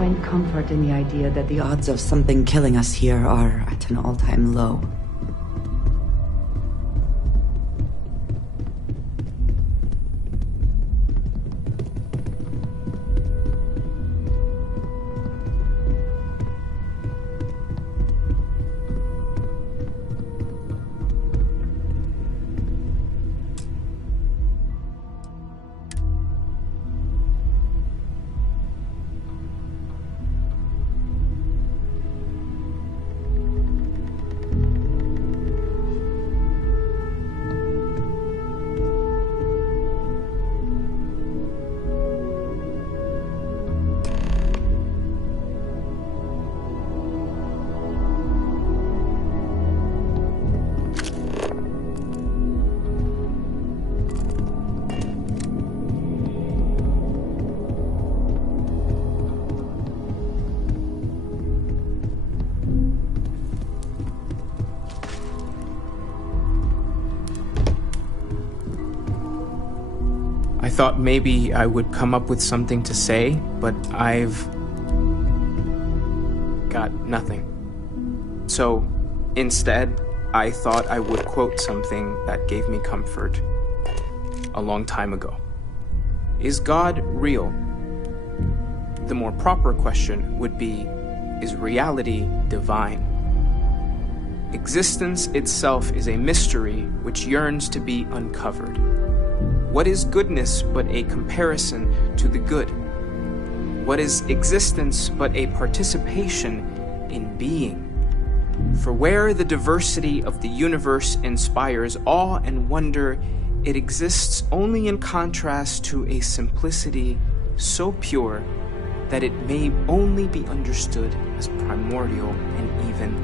find comfort in the idea that the odds of something killing us here are at an all-time low. I thought maybe I would come up with something to say, but I've got nothing. So instead, I thought I would quote something that gave me comfort a long time ago. Is God real? The more proper question would be, is reality divine? Existence itself is a mystery which yearns to be uncovered. What is goodness but a comparison to the good? What is existence but a participation in being? For where the diversity of the universe inspires awe and wonder, it exists only in contrast to a simplicity so pure that it may only be understood as primordial and even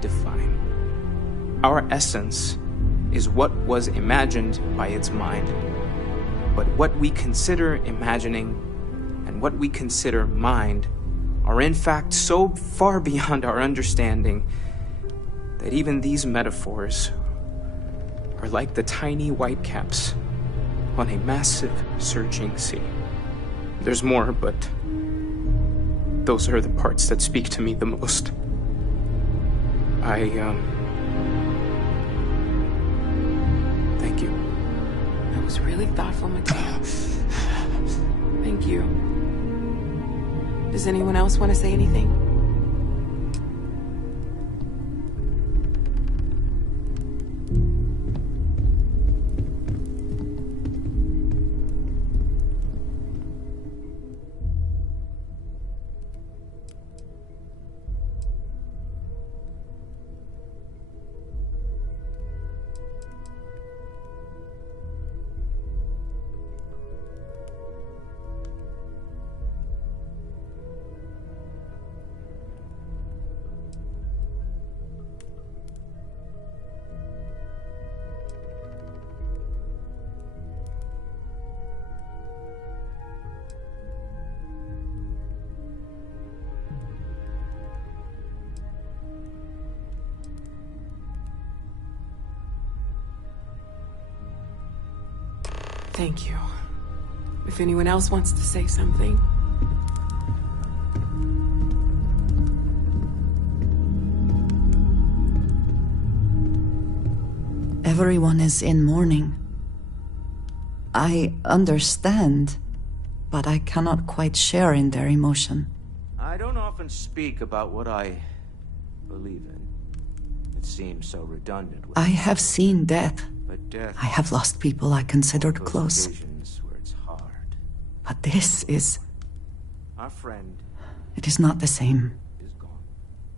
divine. Our essence is what was imagined by its mind. But what we consider imagining and what we consider mind are in fact so far beyond our understanding that even these metaphors are like the tiny whitecaps on a massive surging sea. There's more, but those are the parts that speak to me the most. Thank you. That was really thoughtful, Matteo. Thank you. Does anyone else want to say anything? Thank you. If anyone else wants to say something. Everyone is in mourning. I understand, but I cannot quite share in their emotion. I don't often speak about what I believe in. It seems so redundant. I have seen death. But death, I have lost people I considered those close. occasions where it's hard. But this is... Our friend It is not the same. is gone.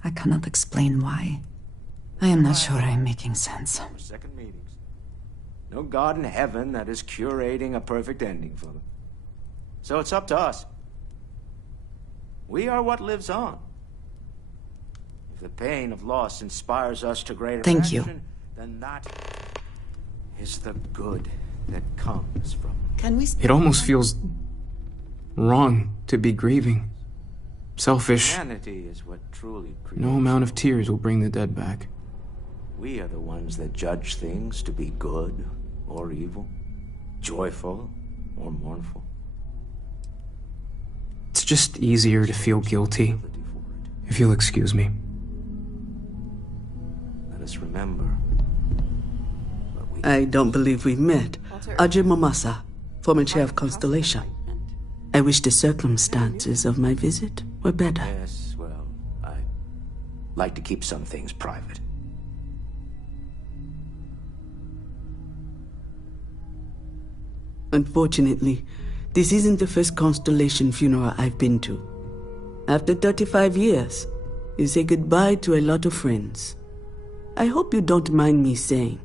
I cannot explain why. I am not sure I am making sense. For second meetings. No God in heaven that is curating a perfect ending for them. So it's up to us. We are what lives on. If the pain of loss inspires us to greater Thank you. action, then that is the good that comes from. Can we It almost feels wrong to be grieving. Selfish. Humanity is what truly creates. No amount of tears will bring the dead back. We are the ones that judge things to be good or evil, joyful or mournful. It's just easier to feel guilty, if you'll excuse me. Let us remember. I don't believe we've met. Ajay Mamasa, former chair of Constellation. I wish the circumstances of my visit were better. Yes, well, I like to keep some things private. Unfortunately, this isn't the first Constellation funeral I've been to. After 35 years, you say goodbye to a lot of friends. I hope you don't mind me saying,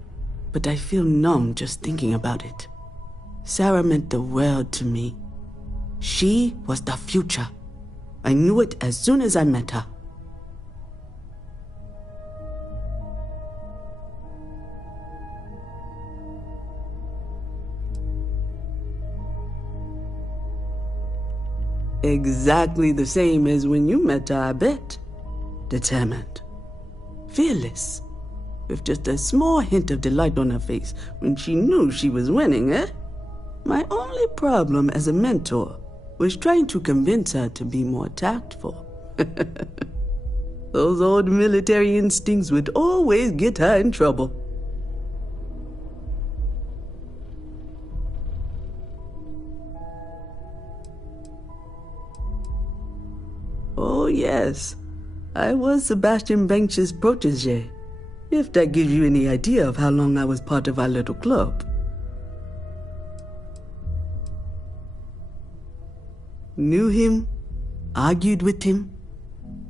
but I feel numb just thinking about it. Sarah meant the world to me. She was the future. I knew it as soon as I met her. Exactly the same as when you met her, I bet. Determined. Fearless. With just a small hint of delight on her face when she knew she was winning, eh? My only problem as a mentor was trying to convince her to be more tactful. Those old military instincts would always get her in trouble. Oh yes, I was Sebastian Banks's protege, if that gives you any idea of how long I was part of our little club. Knew him, argued with him,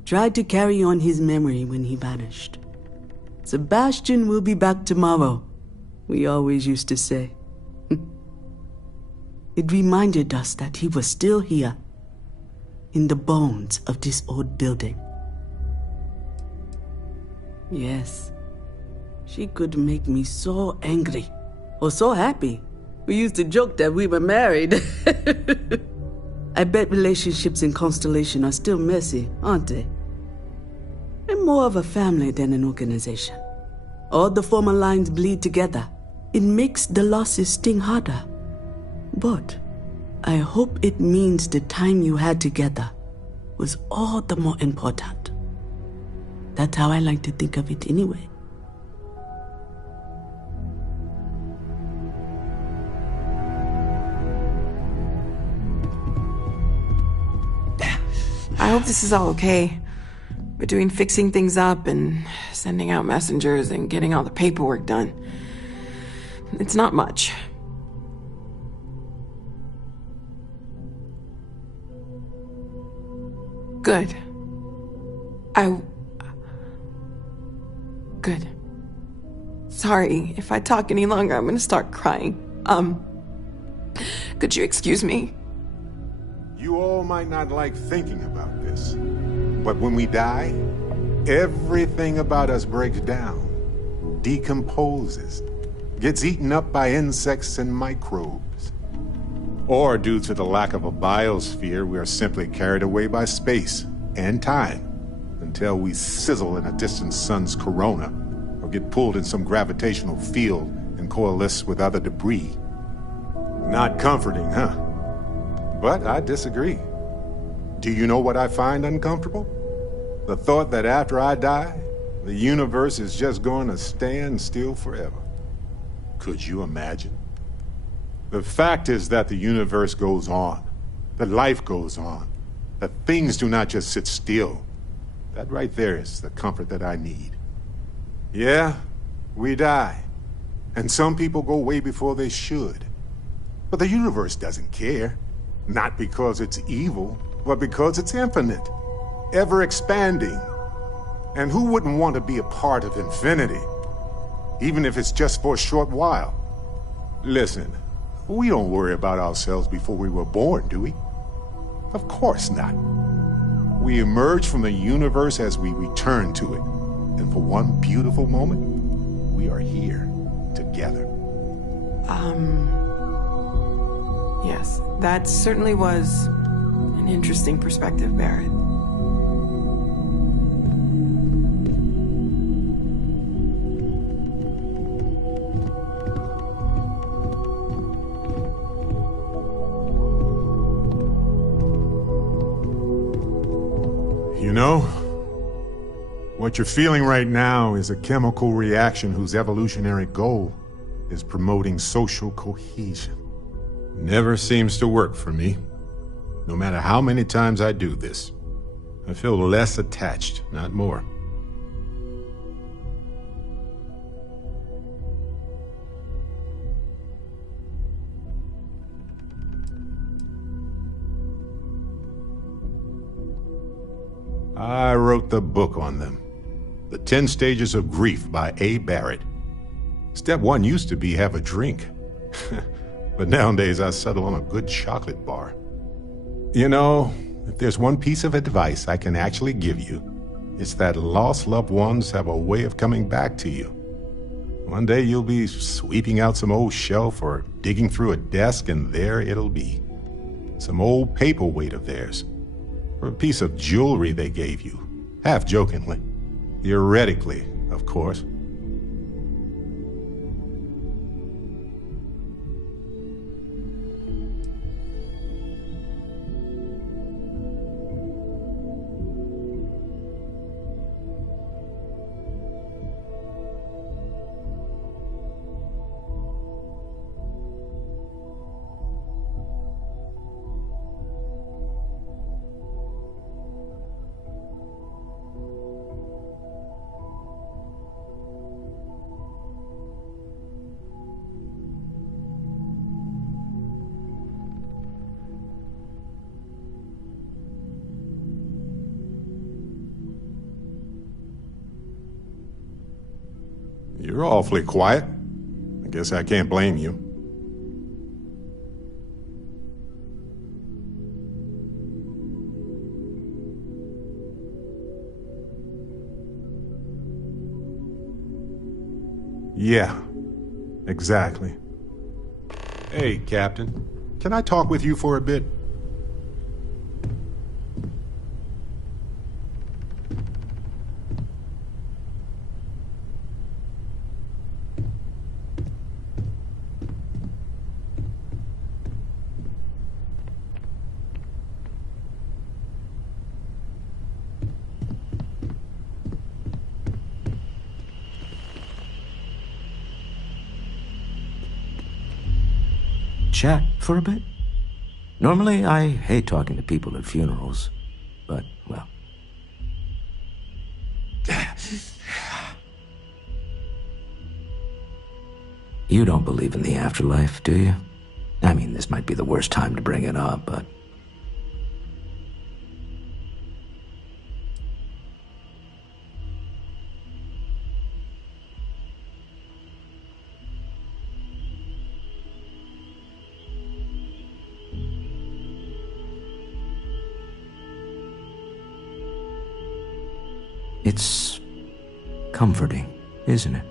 tried to carry on his memory when he vanished. Sebastian will be back tomorrow, we always used to say. It reminded us that he was still here, in the bones of this old building. Yes, she could make me so angry, or so happy. We used to joke that we were married. I bet relationships in Constellation are still messy, aren't they? They're more of a family than an organization. All the former lines bleed together. It makes the losses sting harder. But I hope it means the time you had together was all the more important. That's how I like to think of it anyway. I hope this is all okay. Between fixing things up and sending out messengers and getting all the paperwork done, it's not much. Good. Good. Sorry, if I talk any longer, I'm gonna start crying. Could you excuse me? You all might not like thinking about this, but when we die, everything about us breaks down, decomposes, gets eaten up by insects and microbes. Or due to the lack of a biosphere, we are simply carried away by space and time until we sizzle in a distant sun's corona or get pulled in some gravitational field and coalesce with other debris. Not comforting, huh? But I disagree. Do you know what I find uncomfortable? The thought that after I die, the universe is just going to stand still forever. Could you imagine? The fact is that the universe goes on, that life goes on, that things do not just sit still. That right there is the comfort that I need. Yeah, we die, and some people go way before they should. But the universe doesn't care. Not because it's evil, but because it's infinite, ever expanding. And who wouldn't want to be a part of infinity, even if it's just for a short while? Listen, we don't worry about ourselves before we were born, do we? Of course not. We emerge from the universe as we return to it. And for one beautiful moment, we are here together. Yes, that certainly was an interesting perspective, Barrett. You know, what you're feeling right now is a chemical reaction whose evolutionary goal is promoting social cohesion. Never seems to work for me. No matter how many times I do this, I feel less attached, not more. I wrote the book on them. The 10 Stages of Grief by A. Barrett. Step 1 used to be have a drink. But nowadays I settle on a good chocolate bar. You know, if there's one piece of advice I can actually give you, it's that lost loved ones have a way of coming back to you. One day you'll be sweeping out some old shelf or digging through a desk, and there it'll be. Some old paperweight of theirs, or a piece of jewelry they gave you, half jokingly. Theoretically, of course. You're awfully quiet. I guess I can't blame you. Yeah, exactly. Hey, Captain. Can I talk with you for a bit? Chat for a bit? Normally, I hate talking to people at funerals, but, well. You don't believe in the afterlife, do you? I mean, this might be the worst time to bring it up, but... It's comforting, isn't it?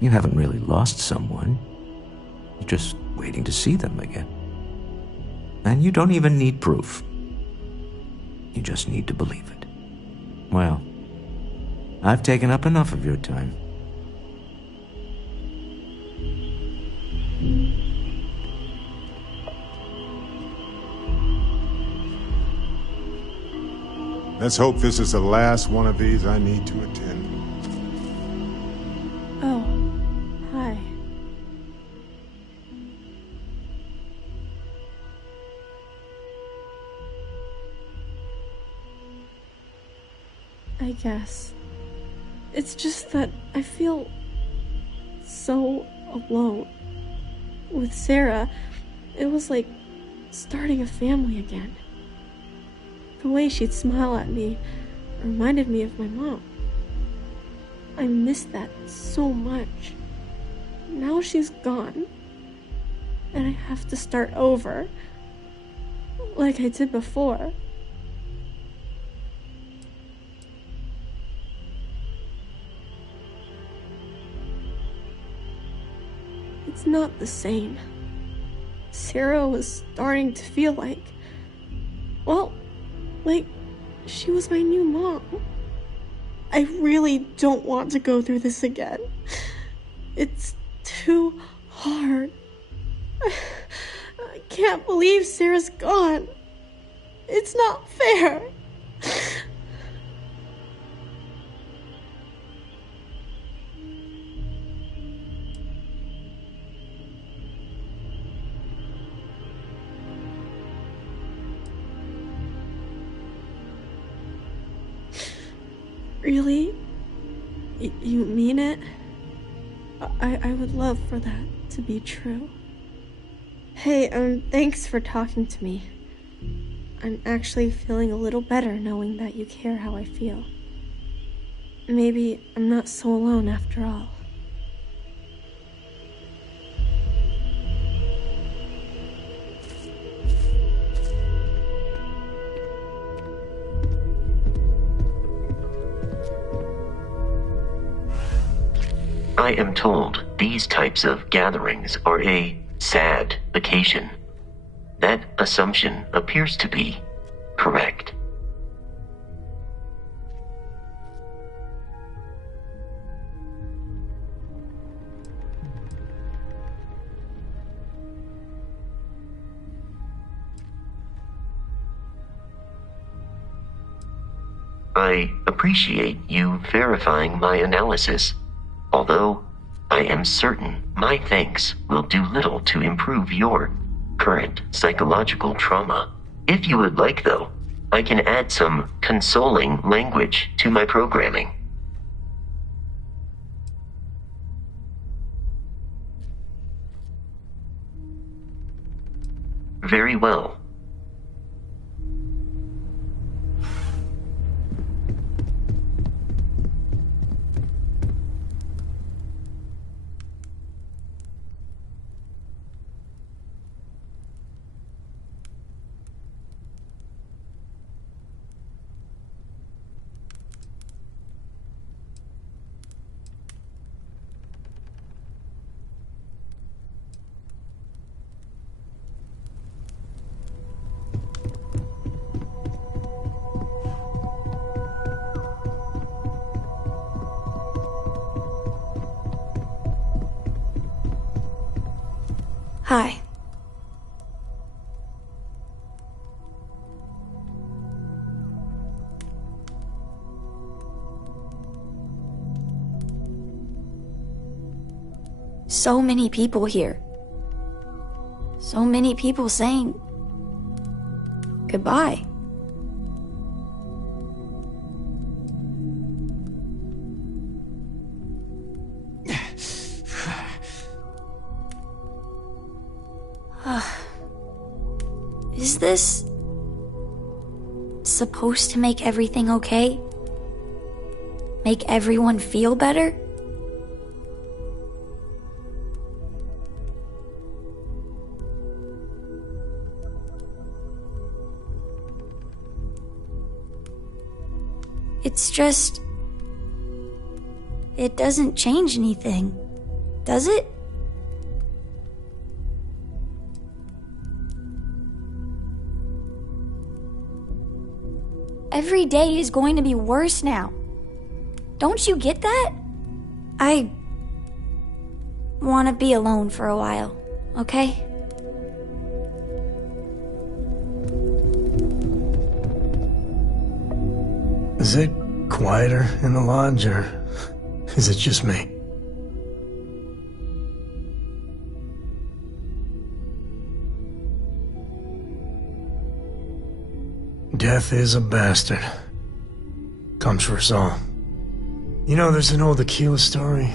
You haven't really lost someone. You're just waiting to see them again. And you don't even need proof. You just need to believe it. Well, I've taken up enough of your time. Let's hope this is the last one of these I need to attend. Oh, hi. I guess. It's just that I feel so alone. With Sarah, it was like starting a family again. The way she'd smile at me reminded me of my mom. I miss that so much. Now she's gone, and I have to start over, like I did before. It's not the same. Sarah was starting to feel like, well, like she was my new mom. I really don't want to go through this again. It's too hard. I can't believe Sarah's gone. It's not fair. Really? You mean it? I would love for that to be true. Hey, thanks for talking to me. I'm actually feeling a little better knowing that you care how I feel. Maybe I'm not so alone after all. I am told these types of gatherings are a sad occasion. That assumption appears to be correct. I appreciate you verifying my analysis, although I am certain my thanks will do little to improve your current psychological trauma. If you would like, though, I can add some consoling language to my programming. Very well. Hi. So many people here. So many people saying goodbye. Is this supposed to make everything okay? Make everyone feel better? It's just... it doesn't change anything, does it? Every day is going to be worse now. Don't you get that? I want to be alone for a while, okay? Is it quieter in the lodge, or is it just me? Death is a bastard. Comes for us all. You know, there's an old Aquila story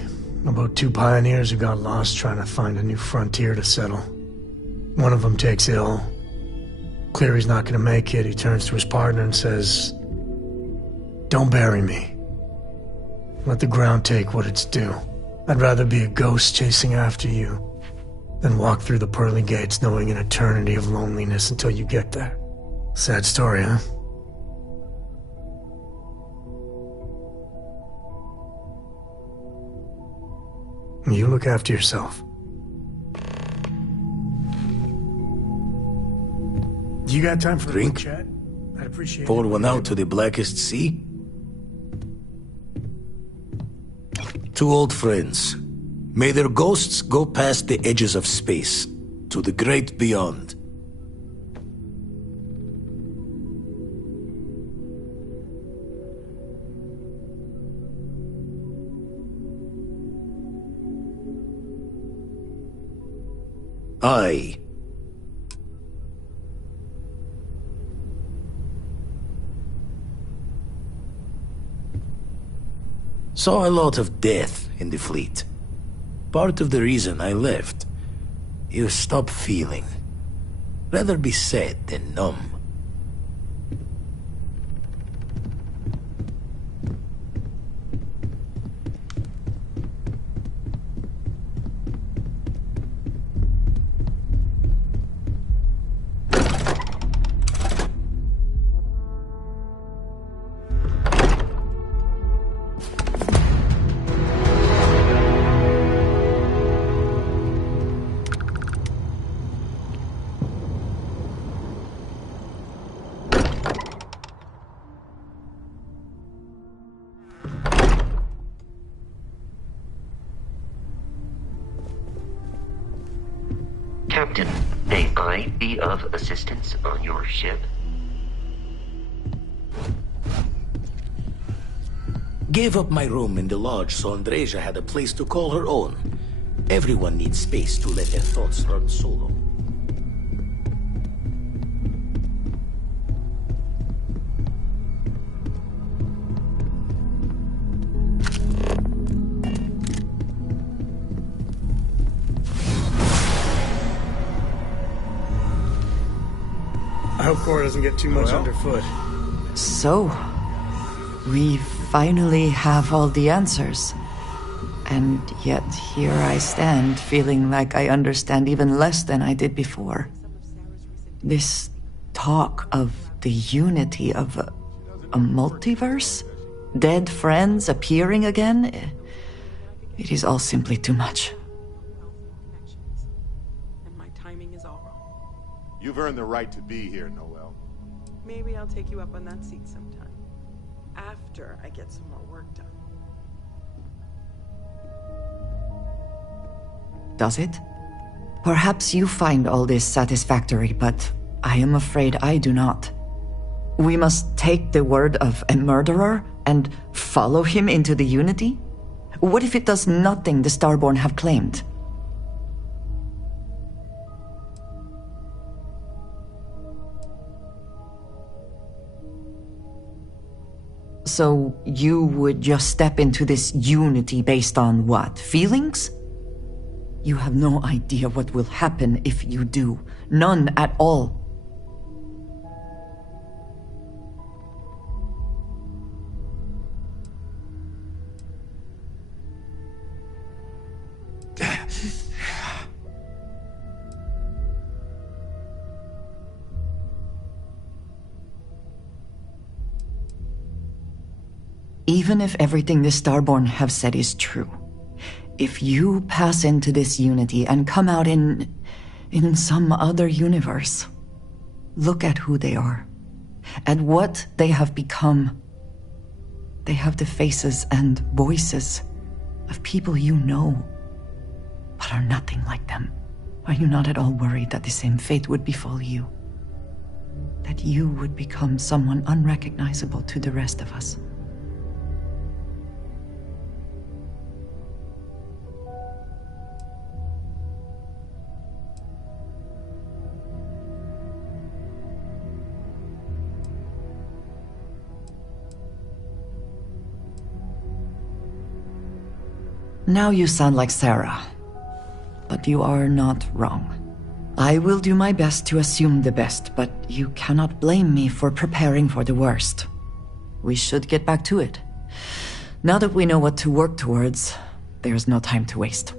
about two pioneers who got lost trying to find a new frontier to settle. One of them takes ill. Clear he's not gonna make it, he turns to his partner and says, "Don't bury me. Let the ground take what it's due. I'd rather be a ghost chasing after you than walk through the pearly gates knowing an eternity of loneliness until you get there." Sad story, huh? You look after yourself. You got time for a drink? chat? I'd appreciate Pour it. one out to the blackest sea? Two old friends. May their ghosts go past the edges of space, to the great beyond. Aye. Saw a lot of death in the fleet. Part of the reason I left. You stop feeling. Rather be sad than numb. Captain, may I be of assistance on your ship? Gave up my room in the lodge so Andreja had a place to call her own. Everyone needs space to let their thoughts run solo. I hope Cora doesn't get too much underfoot. So, we finally have all the answers. And yet here I stand, feeling like I understand even less than I did before. This talk of the unity of a multiverse? Dead friends appearing again? It is all simply too much. And my timing is all wrong. You've earned the right to be here, Noel. Maybe I'll take you up on that seat sometime. After I get some more work done. Does it? Perhaps you find all this satisfactory, but I am afraid I do not. We must take the word of a murderer and follow him into the Unity? What if it does nothing the Starborn have claimed? So you would just step into this Unity based on what? Feelings? You have no idea what will happen if you do. None at all. Even if everything the Starborn have said is true, if you pass into this Unity and come out in some other universe, look at who they are, at what they have become. They have the faces and voices of people you know, but are nothing like them. Are you not at all worried that the same fate would befall you? That you would become someone unrecognizable to the rest of us? Now you sound like Sarah, but you are not wrong. I will do my best to assume the best, but you cannot blame me for preparing for the worst. We should get back to it. Now that we know what to work towards, there's no time to waste.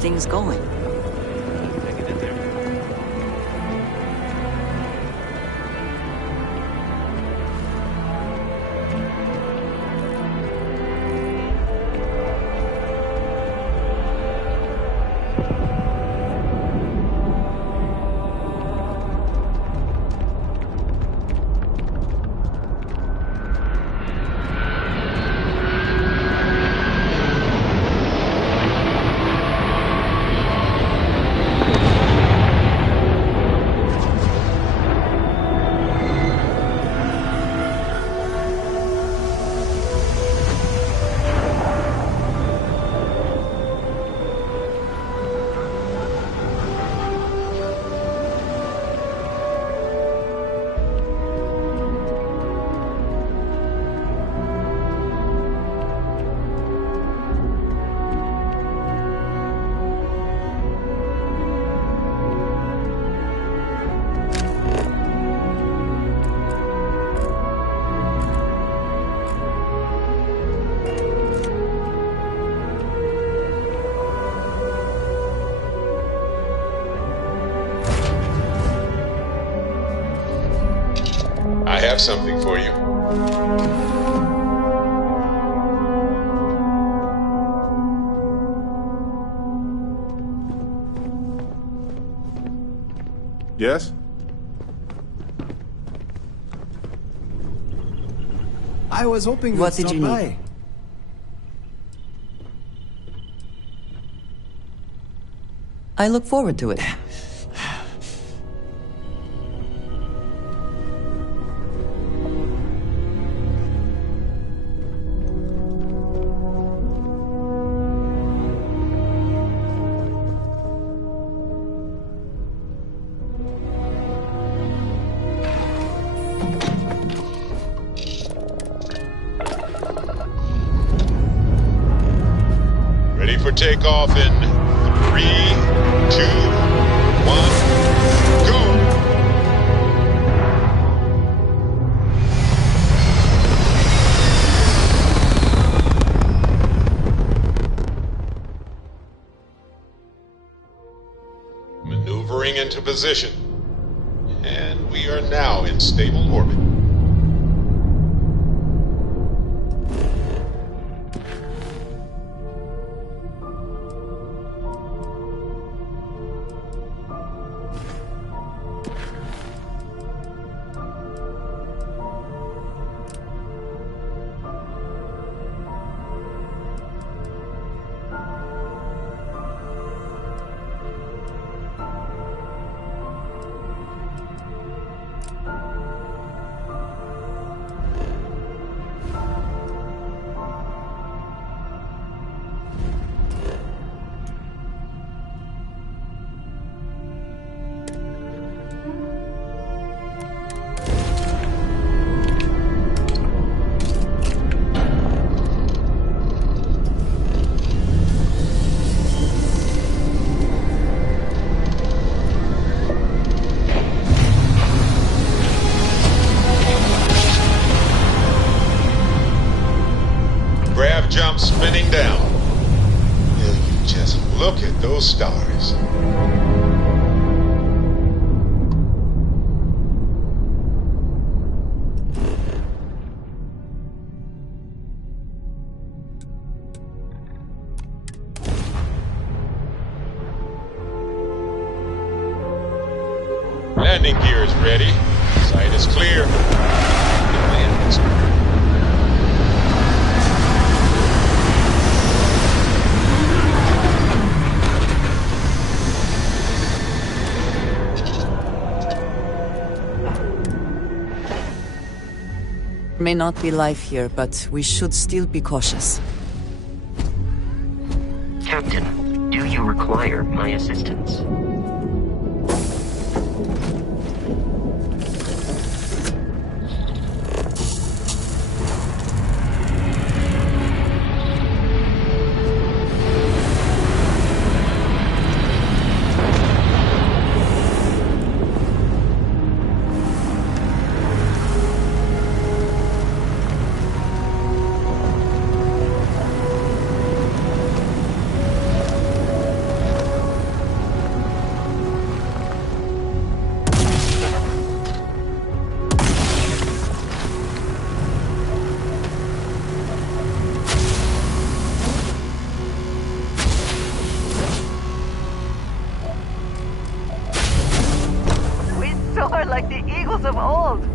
Things going? I have something for you. Yes? I was hoping What did you need? I look forward to it. Ready for takeoff in 3, 2, 1, go! Maneuvering into position. And we are now in stable orbit. jump spinning down. Will you just look at those stars? Landing gear is ready. Sight is clear. Land is clear. May not be life here, but we should still be cautious. Captain, do you require my assistance? Soar like the eagles of old.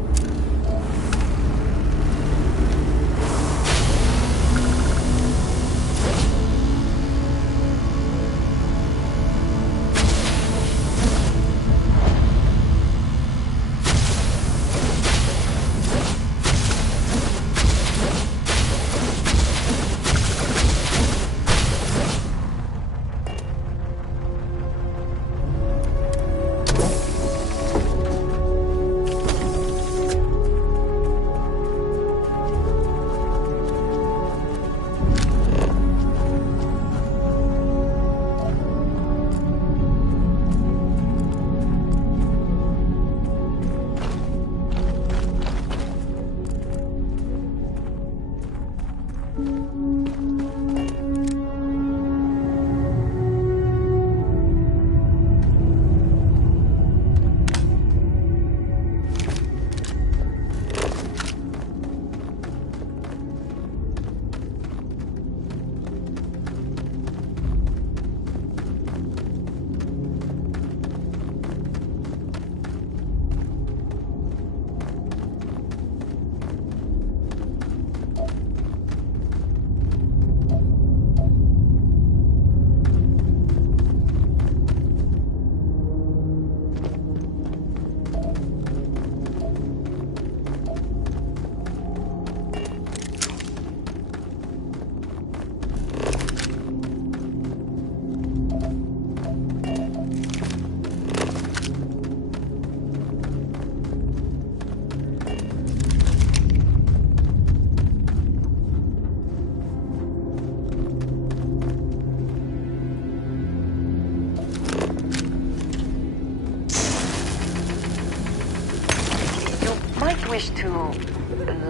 Wish to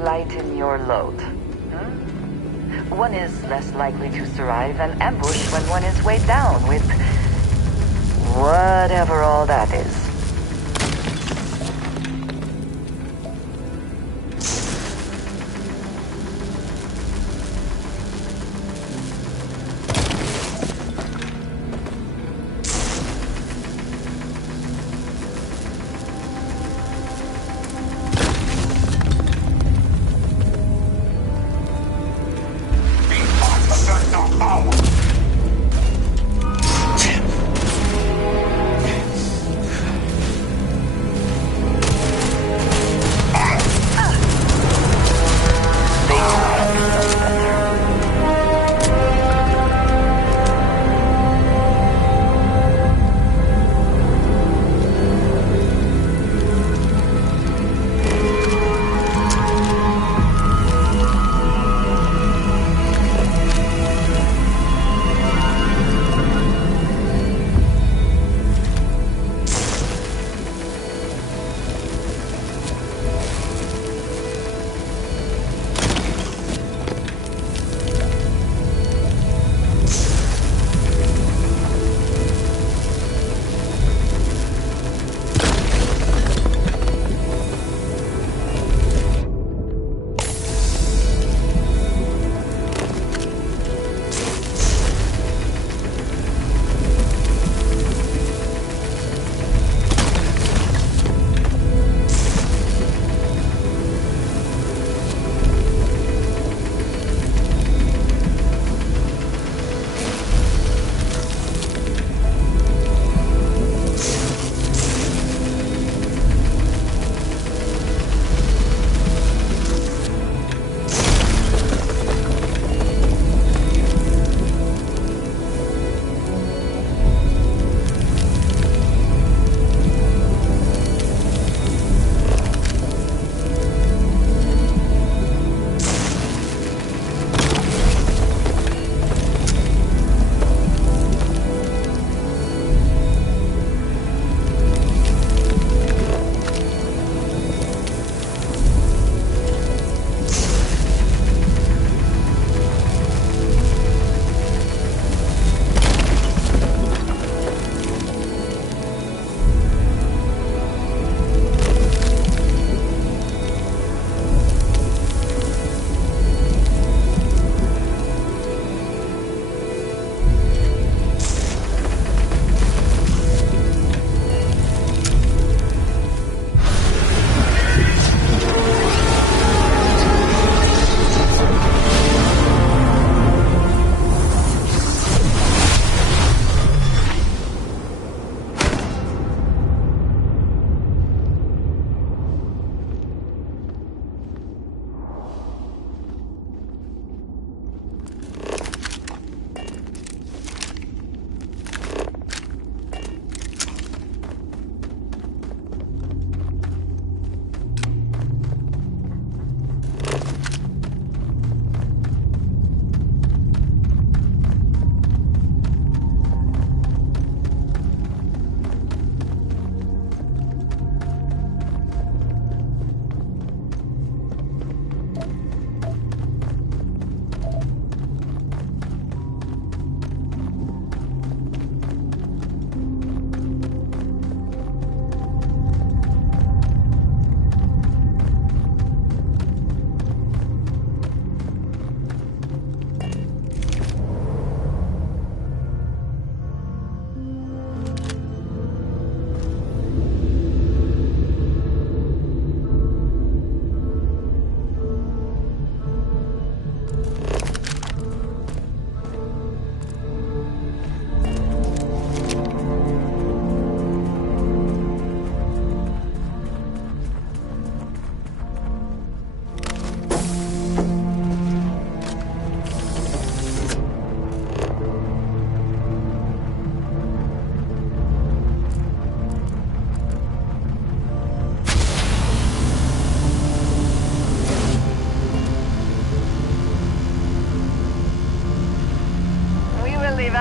lighten your load. One is less likely to survive an ambush when one is weighed down with whatever all that is.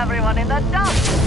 Everyone in the dump!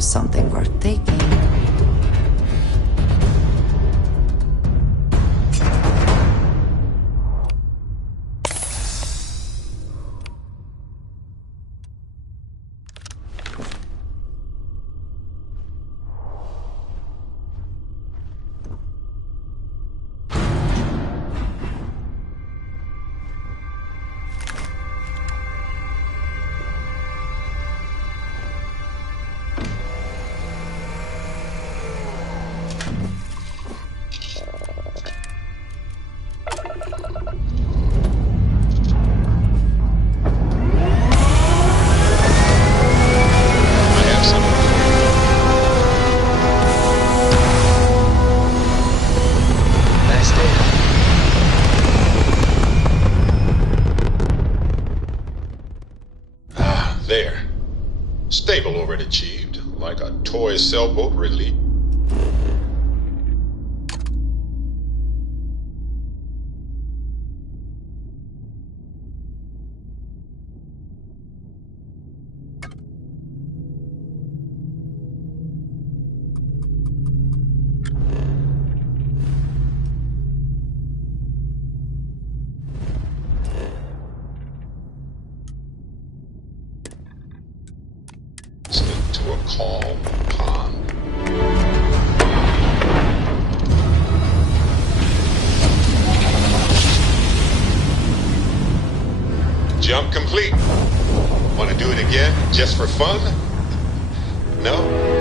is something worth taking. There. Stable already achieved, like a toy sailboat release. To a calm pond. Jump complete. Want to do it again, just for fun? No?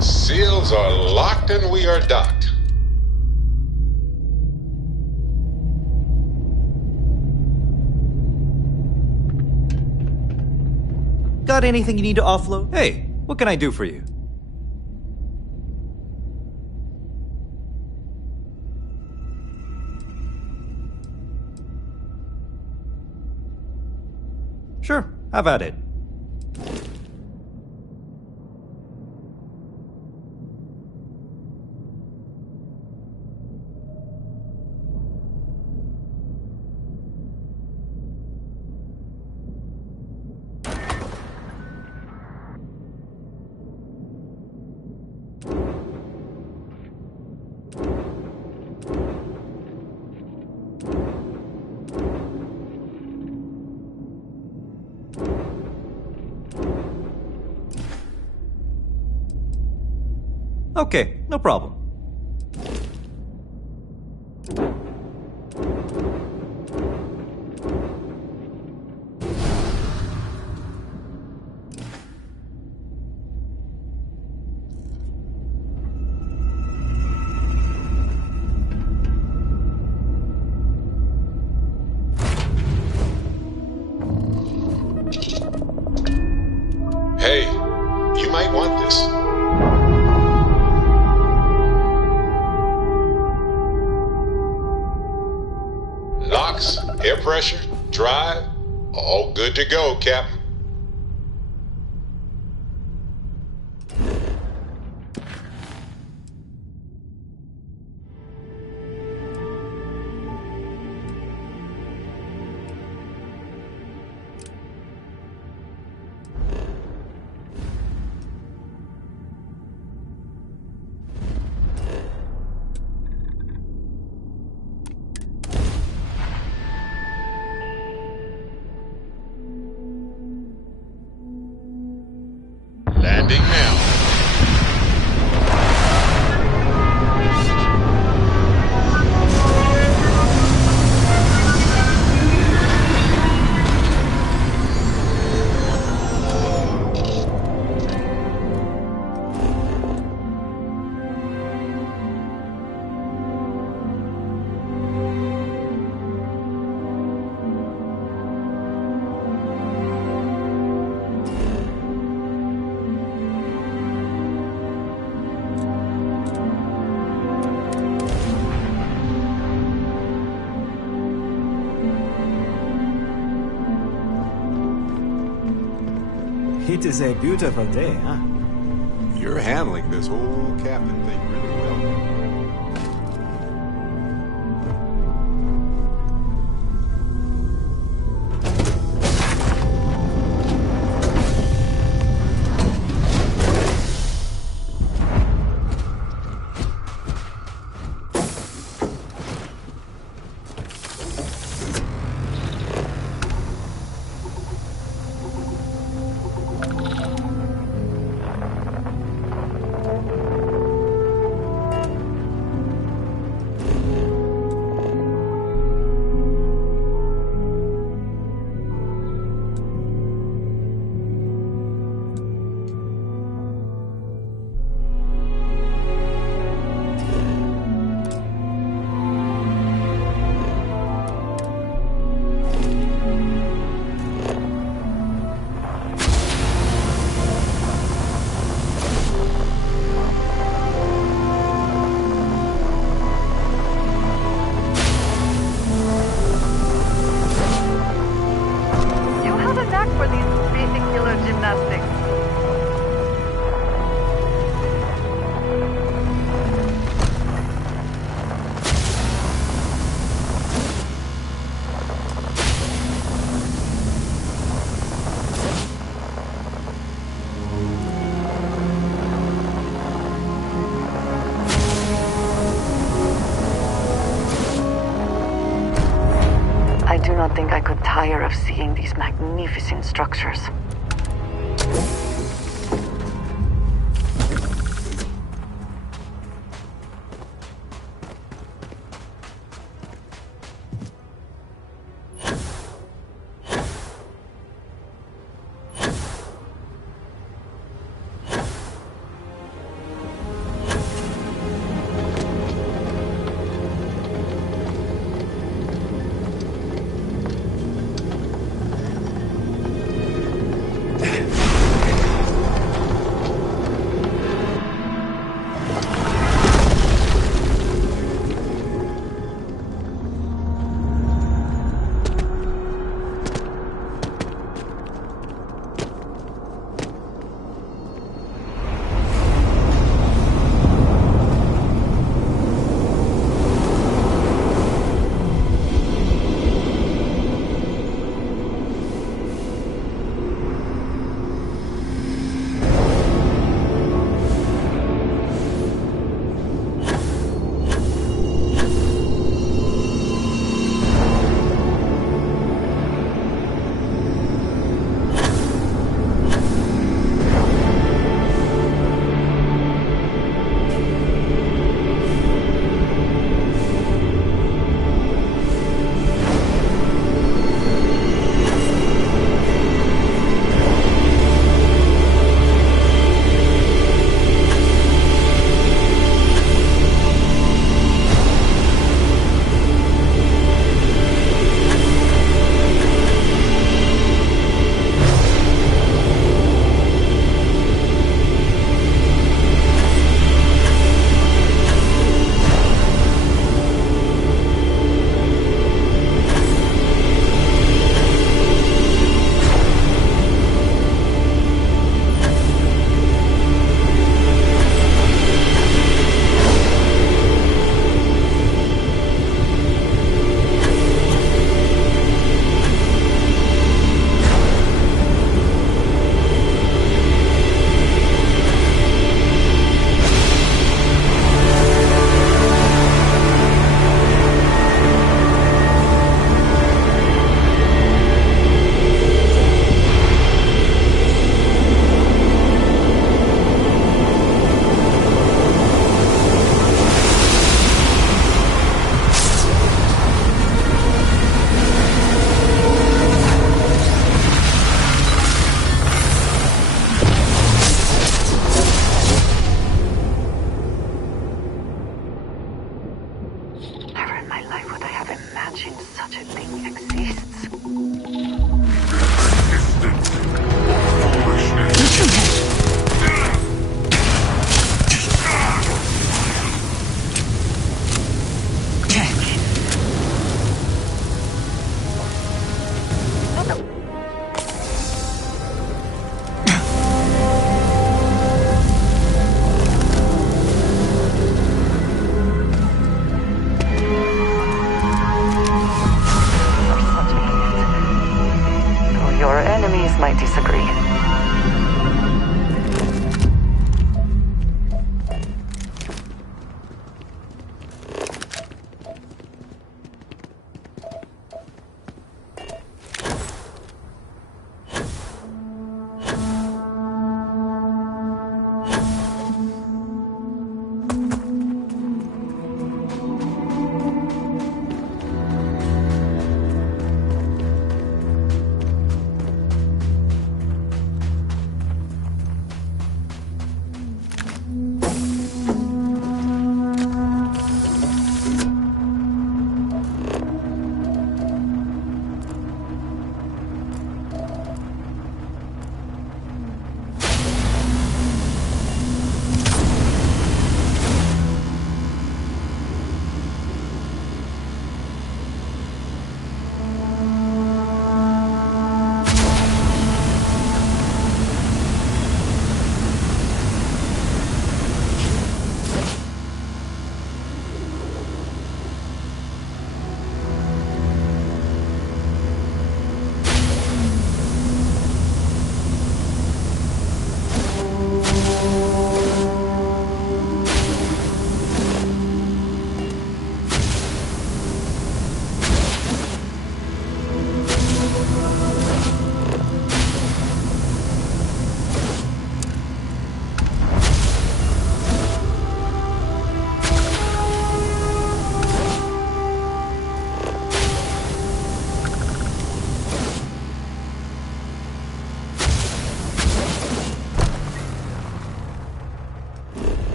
Seals are locked and we are docked. Got anything you need to offload? Hey, what can I do for you? Sure, have at it. Okay, no problem. Hey, you might want this. Locks, air pressure, drive, all good to go, Captain. Landing now. It is a beautiful day, huh? You're handling this whole captain thing really well. I do not think I could tire of seeing these magnificent structures.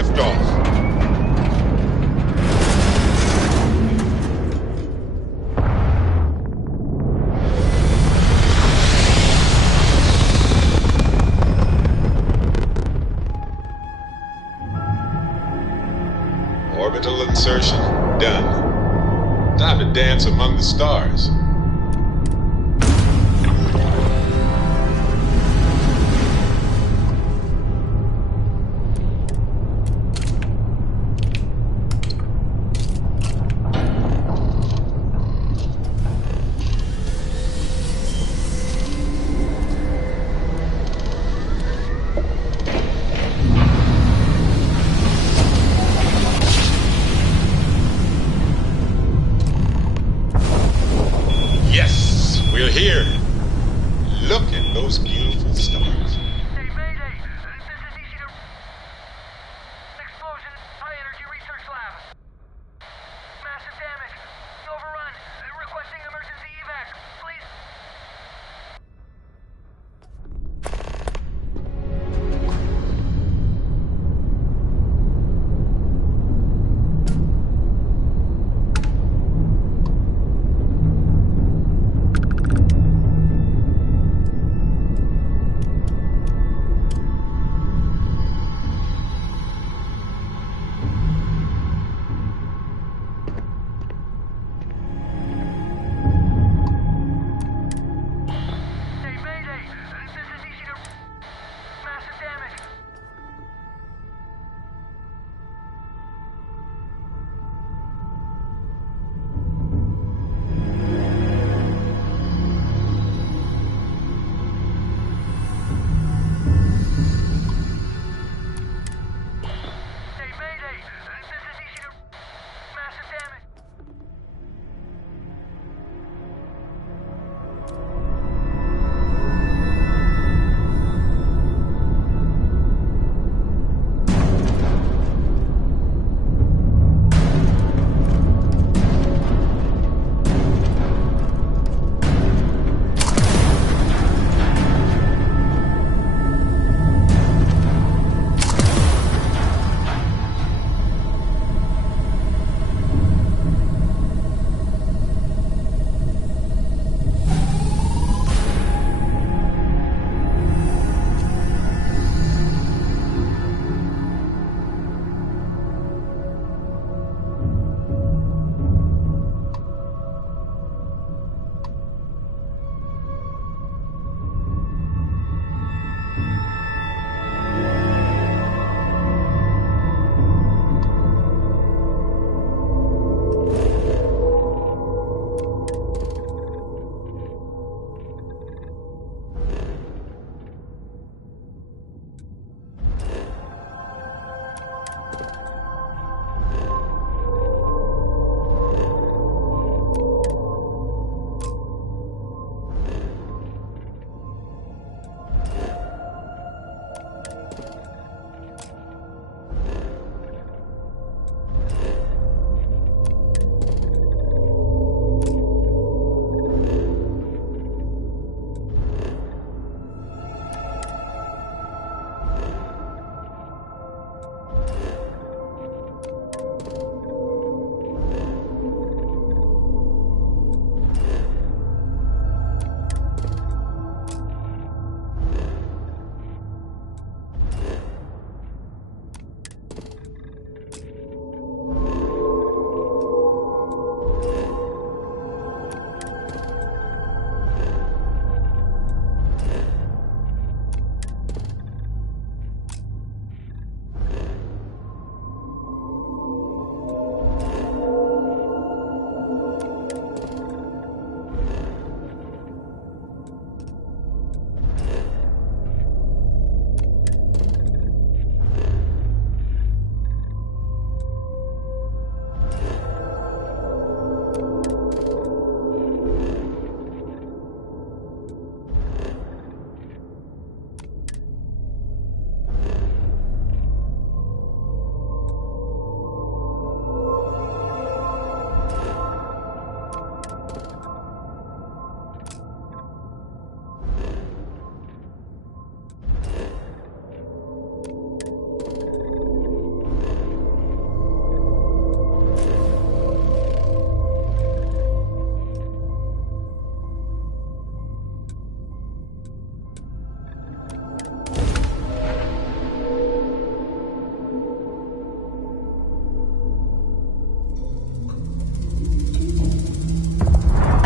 liftoff. Orbital insertion done. Time to dance among the stars. We're here. Look at those beautiful stars. Hey, Mayday! This is EC to... Explosion, high energy research lab. Massive damage. Overrun. Requesting emergency evac. Please.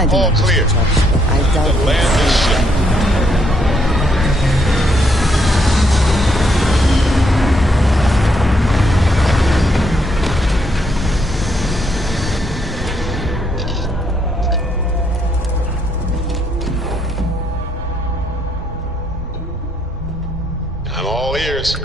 I do All not wish clear. to judge, but I doubt The we land will is see ship. it. I'm all ears.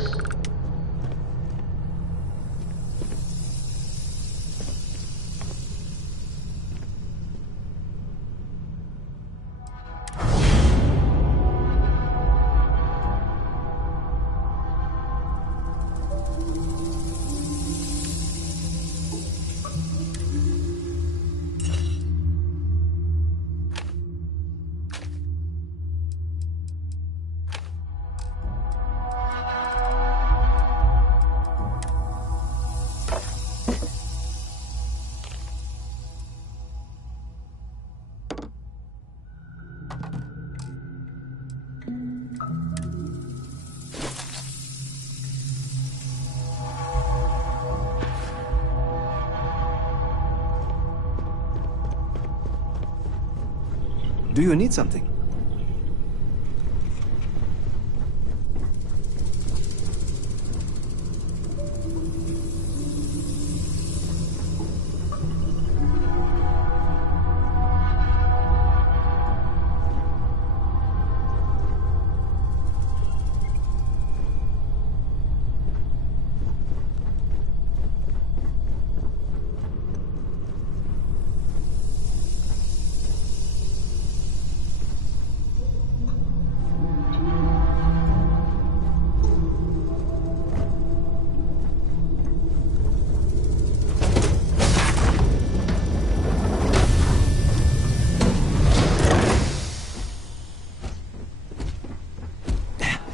Do you need something?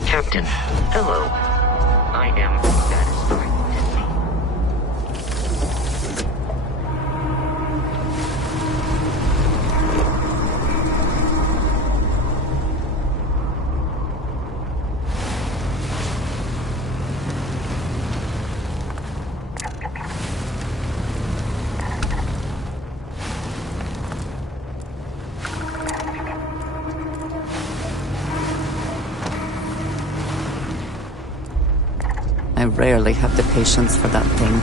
Captain, hello. I am satisfied with me. I rarely have the patience for that thing.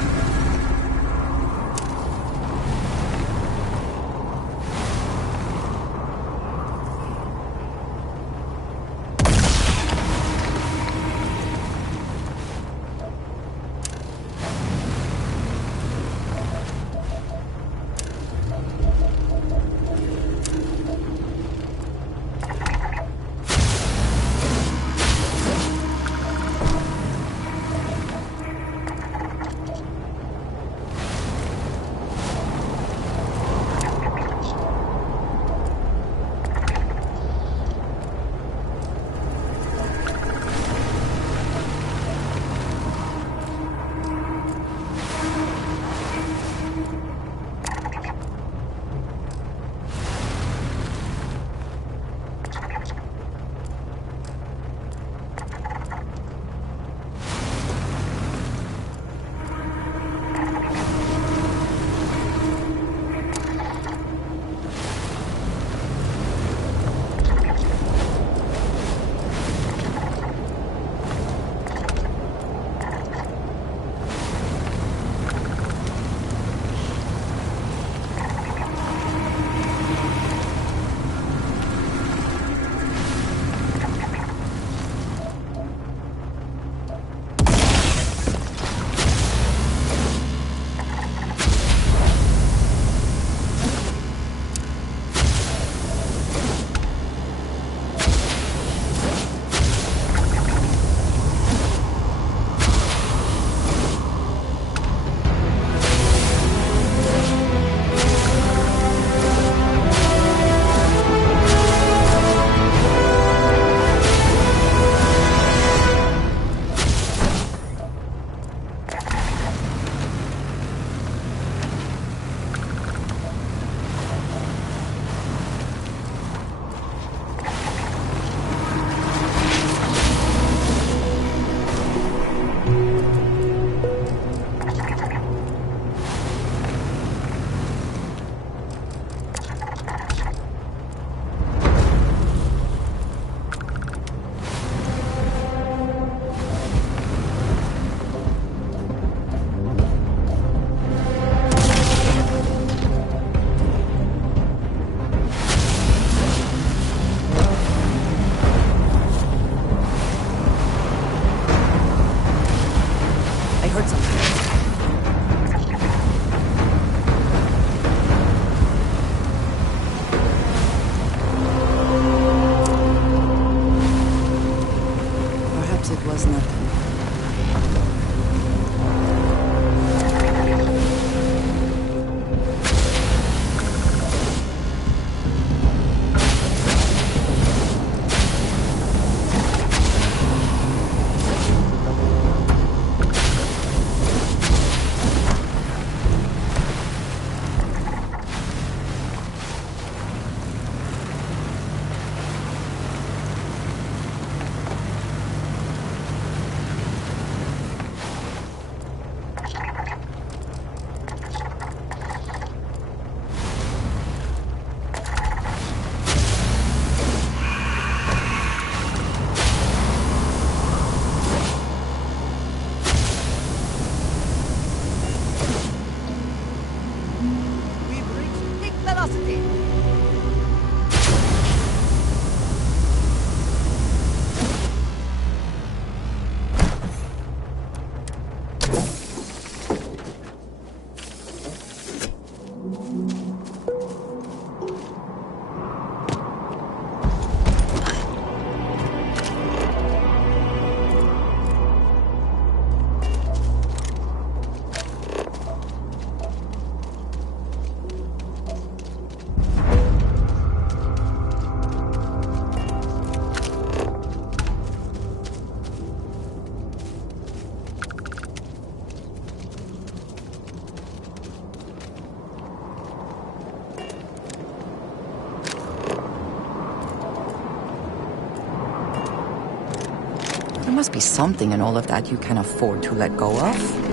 There must be something in all of that you can afford to let go of.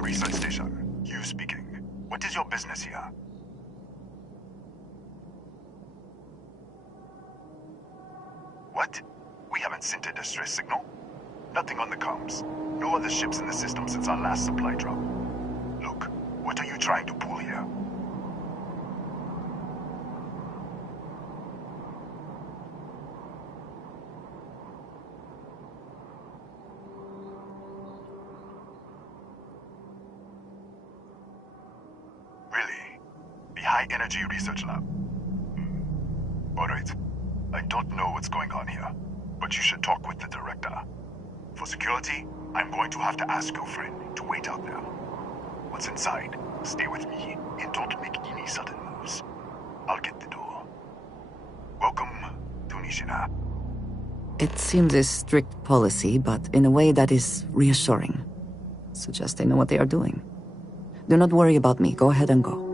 Research Station. Hugh speaking. What is your business here? What? We haven't sent a distress signal? Nothing on the comms. No other ships in the system since our last supply drop. Look, what are you trying to pull here? High-energy research lab. Alright. I don't know what's going on here, but you should talk with the director. For security, I'm going to have to ask your friend to wait out there. Once inside, stay with me and don't make any sudden moves. I'll get the door. Welcome to Nishina. It seems a strict policy, but in a way that is reassuring. Suggests they know what they are doing. Do not worry about me. Go ahead and go.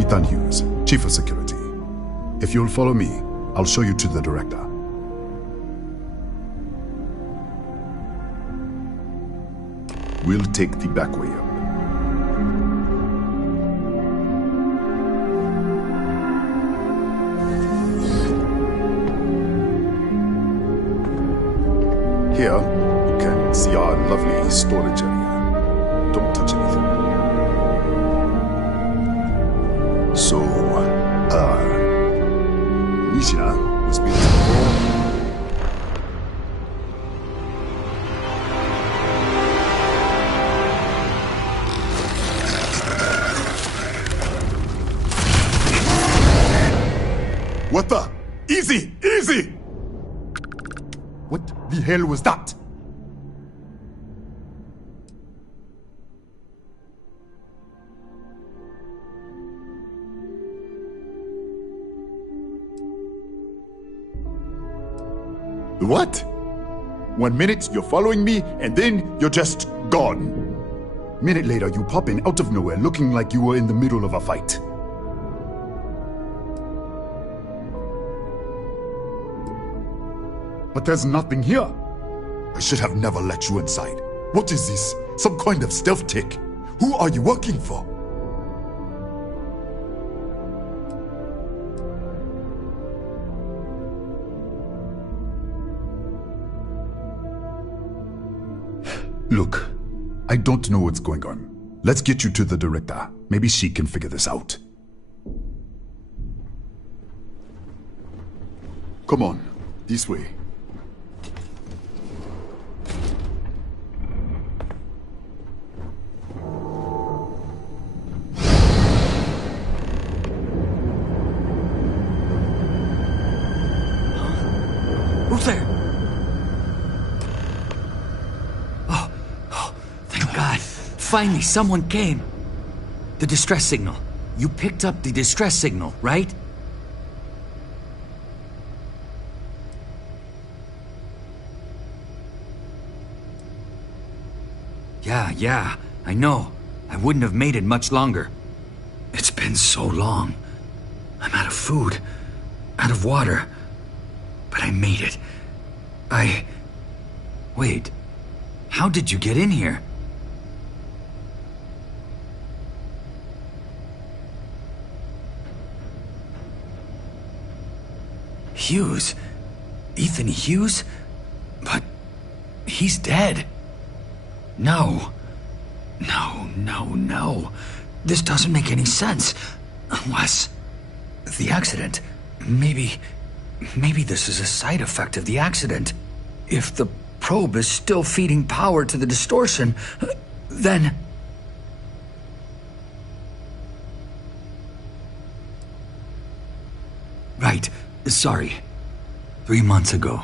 Ethan Hughes, Chief of Security. If you'll follow me, I'll show you to the director. We'll take the back way up. Here, you can see our lovely storage area. Don't touch anything. So, Nishina was built before. What the? Easy! Easy! What the hell was that? What? 1 minute you're following me, and then you're just gone. Minute later, you pop in out of nowhere looking like you were in the middle of a fight. But there's nothing here. I should have never let you inside. What is this? Some kind of stealth tick? Who are you working for? Look, I don't know what's going on. Let's get you to the director. Maybe she can figure this out. Come on, this way. Who's there? Thank God. Finally, someone came. The distress signal. You picked up the distress signal, right? Yeah, I know. I wouldn't have made it much longer. It's been so long. I'm out of food, out of water. But I made it. Wait. How did you get in here? Hughes? Ethan Hughes? But he's dead. No. This doesn't make any sense. Unless the accident. Maybe this is a side effect of the accident. If the probe is still feeding power to the distortion, then... Right. Sorry. 3 months ago,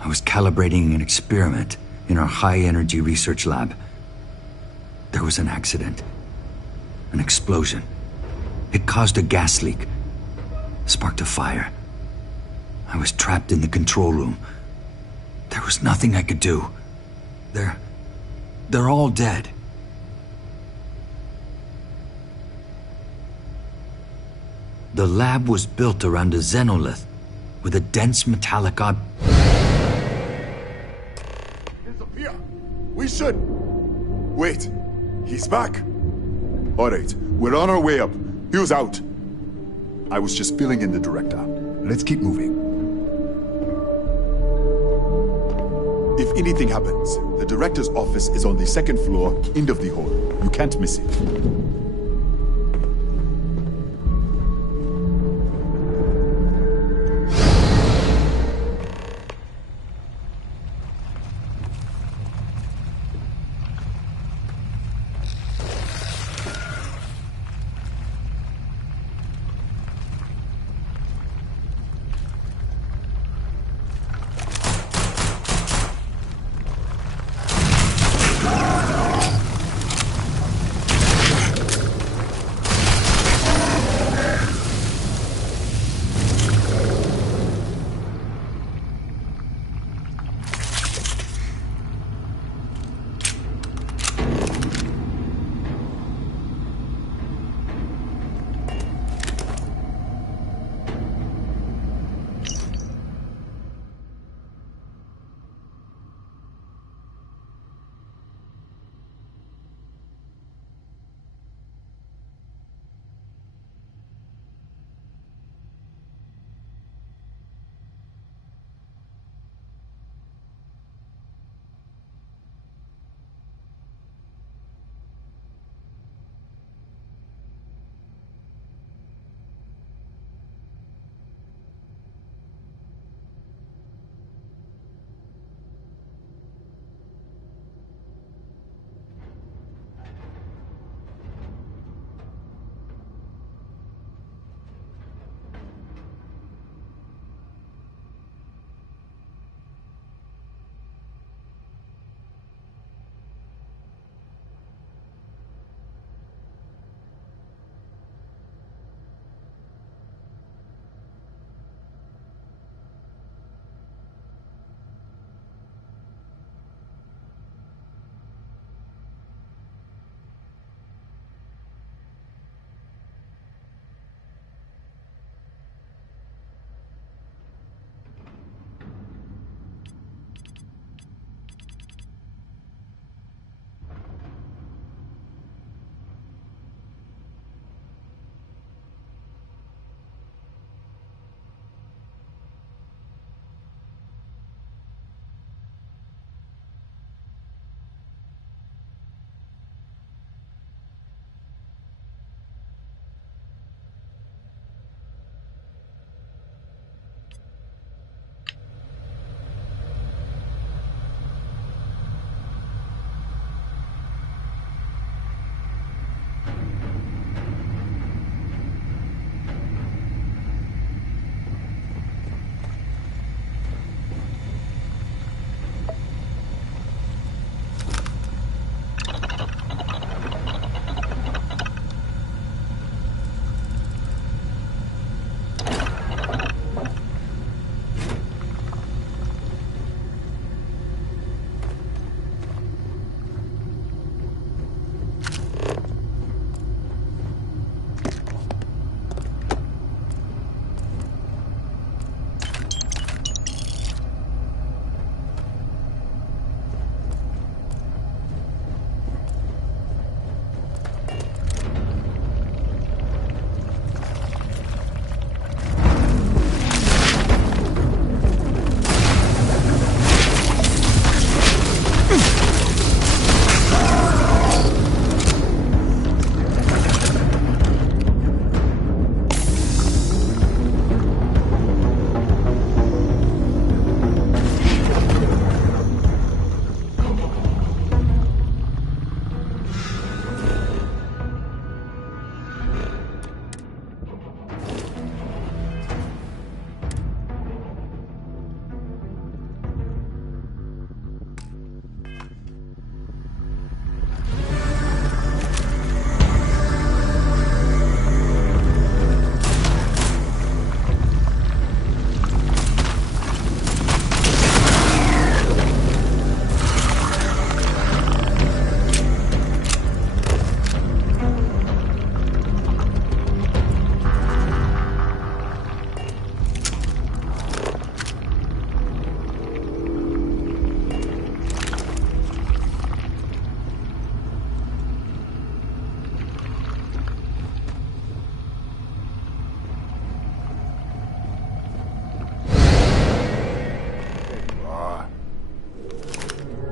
I was calibrating an experiment in our high-energy research lab. There was an accident. An explosion. It caused a gas leak. Sparked a fire. I was trapped in the control room. There was nothing I could do. They're all dead. The lab was built around a xenolith with a dense metallic Disappear! We should... Wait. He's back. All right, we're on our way up. Hugh's out. I was just filling in the director. Let's keep moving. If anything happens, the director's office is on the second floor, end of the hall. You can't miss it.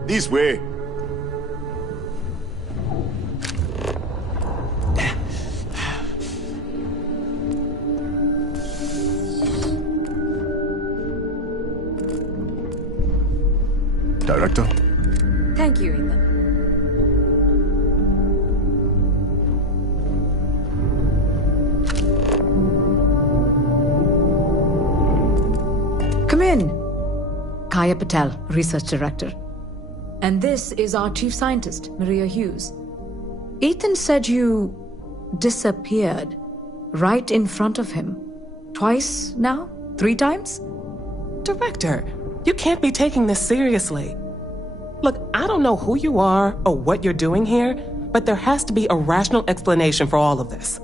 This way. Director? Thank you, Ethan. Come in. Kaya Patel, Research Director. And this is our Chief Scientist, Maria Hughes. Ethan said you disappeared right in front of him. Twice now? 3 times? Director, you can't be taking this seriously. Look, I don't know who you are or what you're doing here, but there has to be a rational explanation for all of this.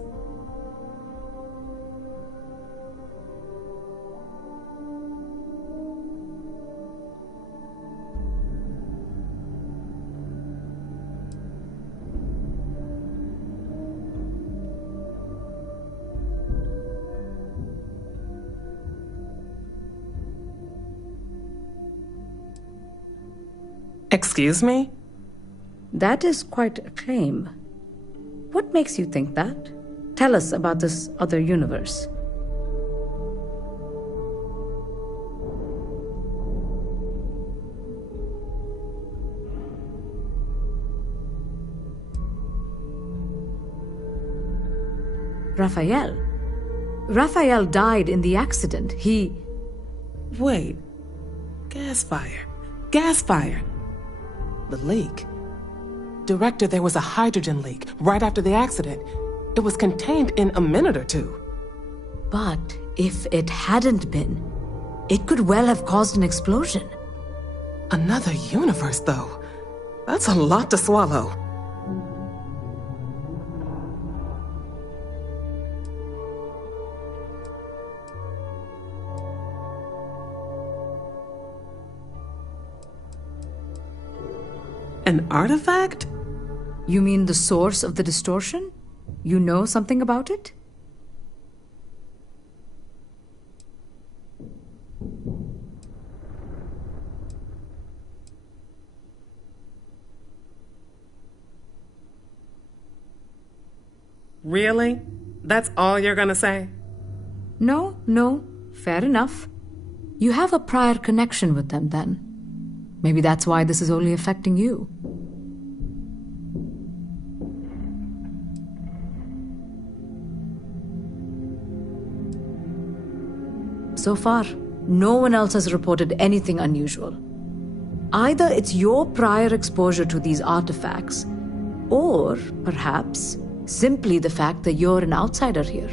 Excuse me? That is quite a claim. What makes you think that? Tell us about this other universe. Raphael. Raphael died in the accident. He... Wait. Gas fire. Gas fire. The leak. Director, there was a hydrogen leak right after the accident. It was contained in a minute or 2. But if it hadn't been, it could well have caused an explosion. Another universe, though. That's a lot to swallow. An artifact? You mean the source of the distortion? You know something about it? Really? That's all you're gonna say? No, fair enough. You have a prior connection with them then. Maybe that's why this is only affecting you. So far, no one else has reported anything unusual. Either it's your prior exposure to these artifacts, or perhaps simply the fact that you're an outsider here.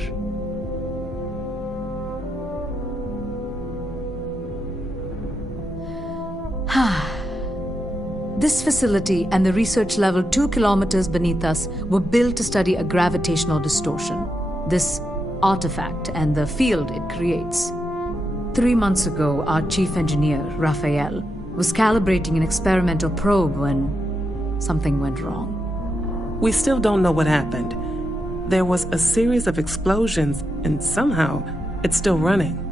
This facility and the research level 2 kilometers beneath us were built to study a gravitational distortion, this artifact and the field it creates. 3 months ago, our chief engineer, Raphael, was calibrating an experimental probe when something went wrong. We still don't know what happened. There was a series of explosions, and somehow it's still running.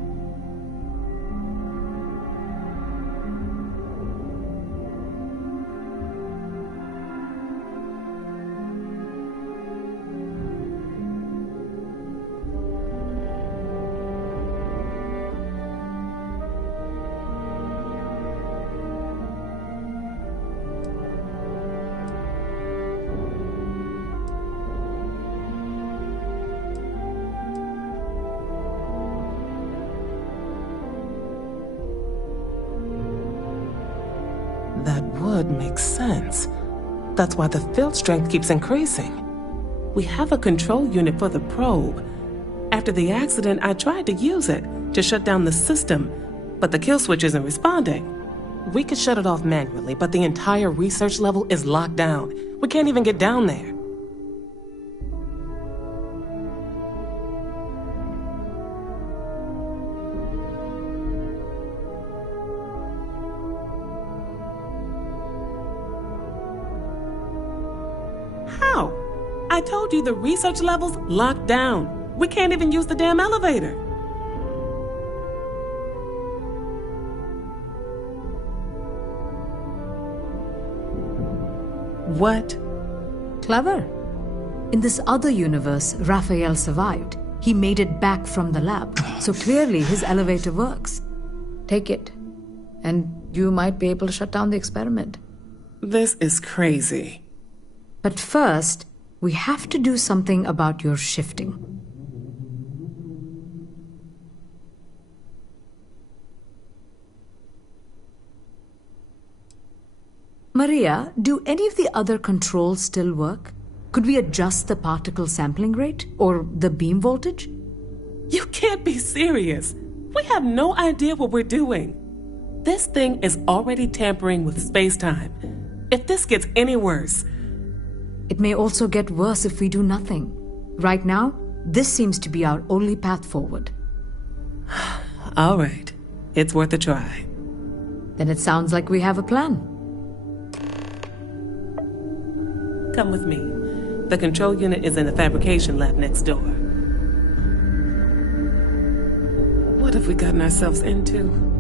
That would make sense. That's why the field strength keeps increasing. We have a control unit for the probe. After the accident, I tried to use it to shut down the system, but the kill switch isn't responding. We could shut it off manually, but the entire research level is locked down. We can't even get down there. How? I told you the research level's locked down. We can't even use the damn elevator. What? Clever. In this other universe, Raphael survived. He made it back from the lab, so clearly his elevator works. Take it, and you might be able to shut down the experiment. This is crazy. But first, we have to do something about your shifting. Maria, do any of the other controls still work? Could we adjust the particle sampling rate or the beam voltage? You can't be serious. We have no idea what we're doing. This thing is already tampering with space-time. If this gets any worse... It may also get worse if we do nothing. Right now, this seems to be our only path forward. All right. It's worth a try. Then it sounds like we have a plan. Come with me. The control unit is in the fabrication lab next door. What have we gotten ourselves into?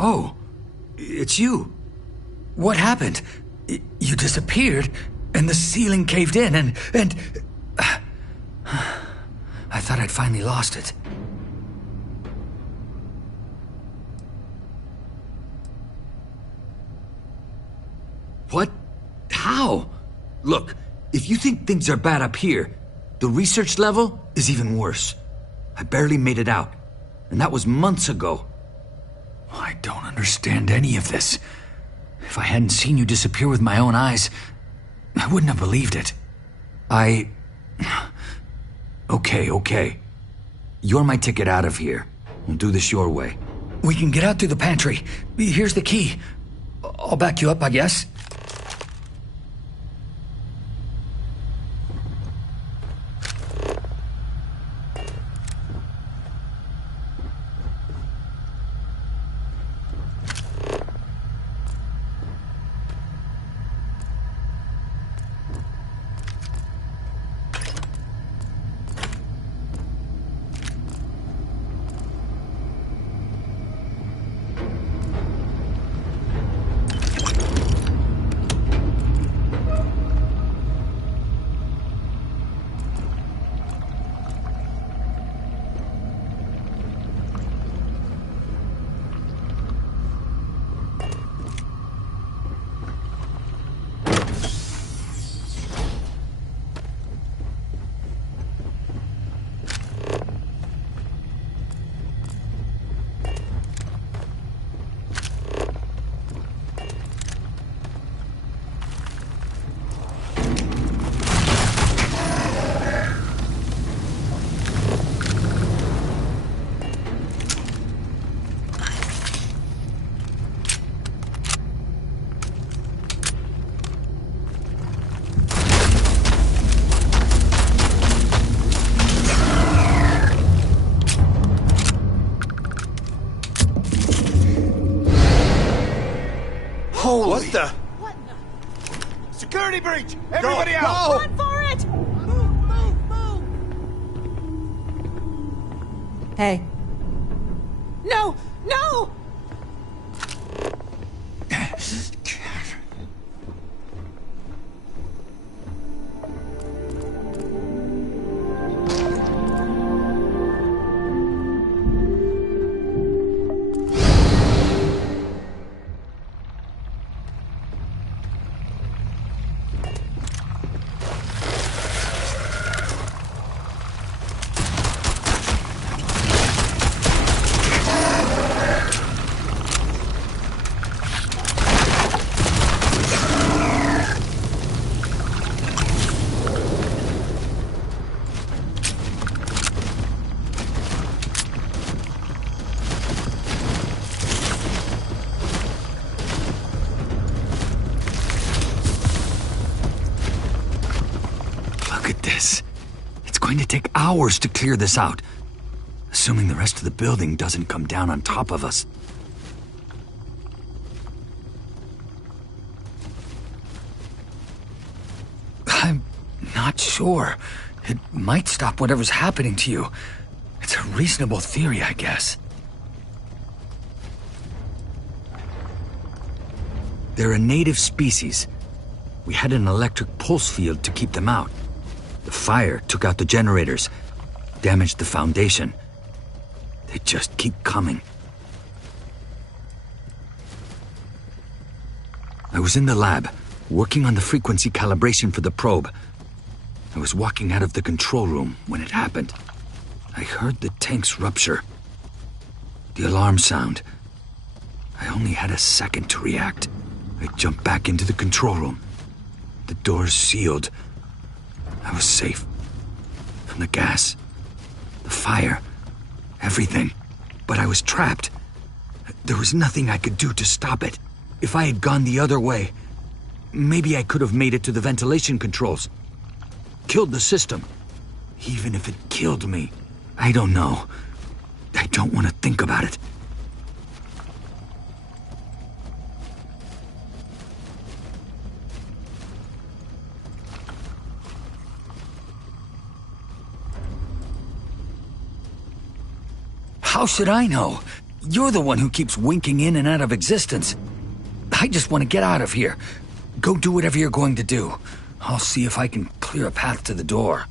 Oh, it's you. What happened? You disappeared, and the ceiling caved in, and... I thought I'd finally lost it. What? How? Look, if you think things are bad up here, the research level is even worse. I barely made it out, and that was months ago. I don't understand any of this. If I hadn't seen you disappear with my own eyes, I wouldn't have believed it. Okay. You're my ticket out of here. We'll do this your way. We can get out through the pantry. Here's the key. I'll back you up, I guess. Holy... What the? security breach! Everybody out! Run for it! Hey. No! No! Going to take hours to clear this out, assuming the rest of the building doesn't come down on top of us. I'm not sure. It might stop whatever's happening to you. It's a reasonable theory, I guess. They're a native species. We had an electric pulse field to keep them out. The fire took out the generators, damaged the foundation. They just keep coming. I was in the lab, working on the frequency calibration for the probe. I was walking out of the control room when it happened. I heard the tanks rupture. The alarm sound. I only had a second to react. I jumped back into the control room. The doors sealed. I was safe. From the gas, the fire, everything. But I was trapped. There was nothing I could do to stop it. If I had gone the other way, maybe I could have made it to the ventilation controls. Killed the system. Even if it killed me, I don't know. I don't want to think about it. How should I know? You're the one who keeps winking in and out of existence. I just want to get out of here. Go do whatever you're going to do. I'll see if I can clear a path to the door.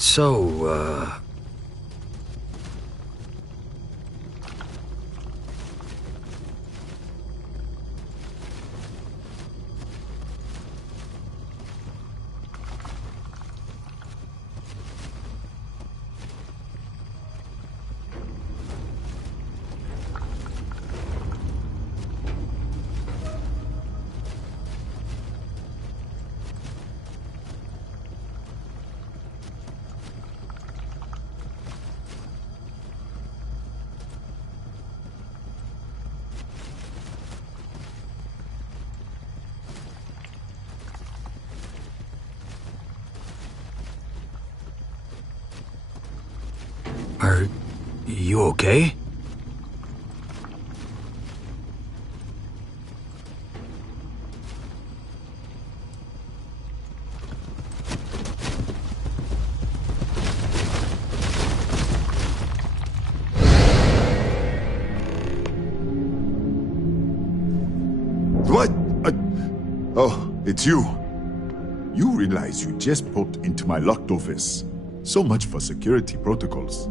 So, are you okay? What? Oh, it's you. You realize you just popped into my locked office. So much for security protocols.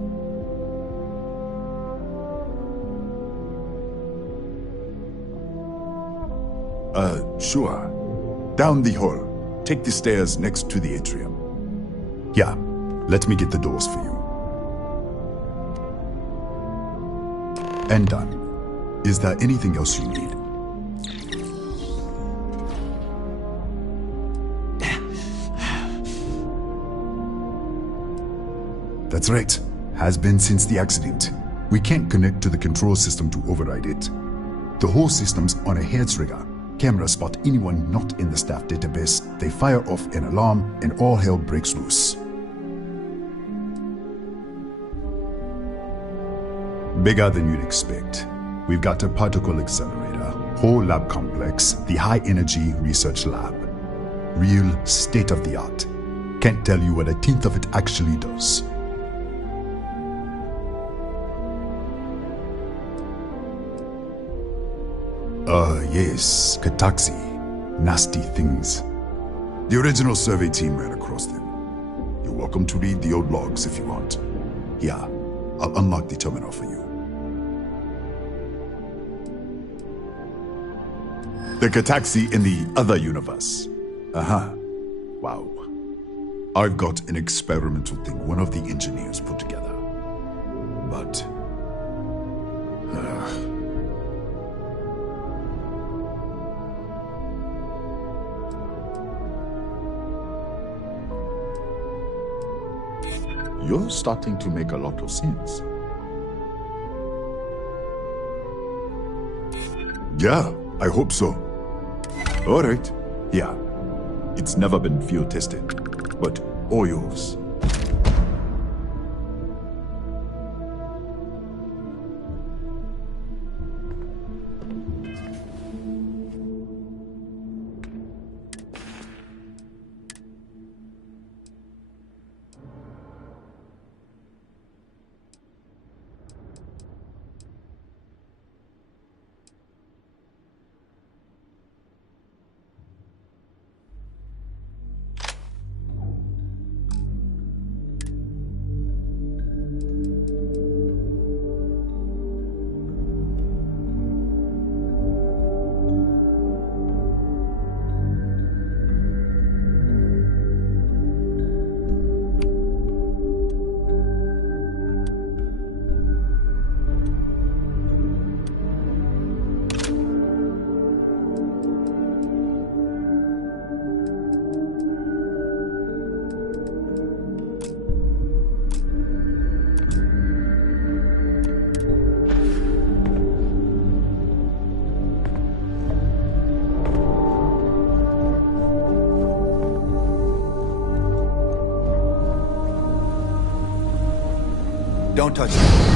Sure. Down the hall. Take the stairs next to the atrium. Yeah, let me get the doors for you. And done. Is there anything else you need? That's right. Has been since the accident. We can't connect to the control system to override it. The whole system's on a hair-trigger. Cameras spot anyone not in the staff database. They fire off an alarm and all hell breaks loose. Bigger than you'd expect. We've got a particle accelerator, whole lab complex, the high energy research lab. Real state-of-the-art. Can't tell you what a tenth of it actually does. Yes, Kataxi. Nasty things. The original survey team ran across them. You're welcome to read the old logs if you want. Here, I'll unlock the terminal for you. The Kataxi in the other universe. Wow. I've got an experimental thing one of the engineers put together. But... You're starting to make a lot of sense. Yeah, I hope so. All right. Yeah. It's never been field tested, but all yours. Don't touch it.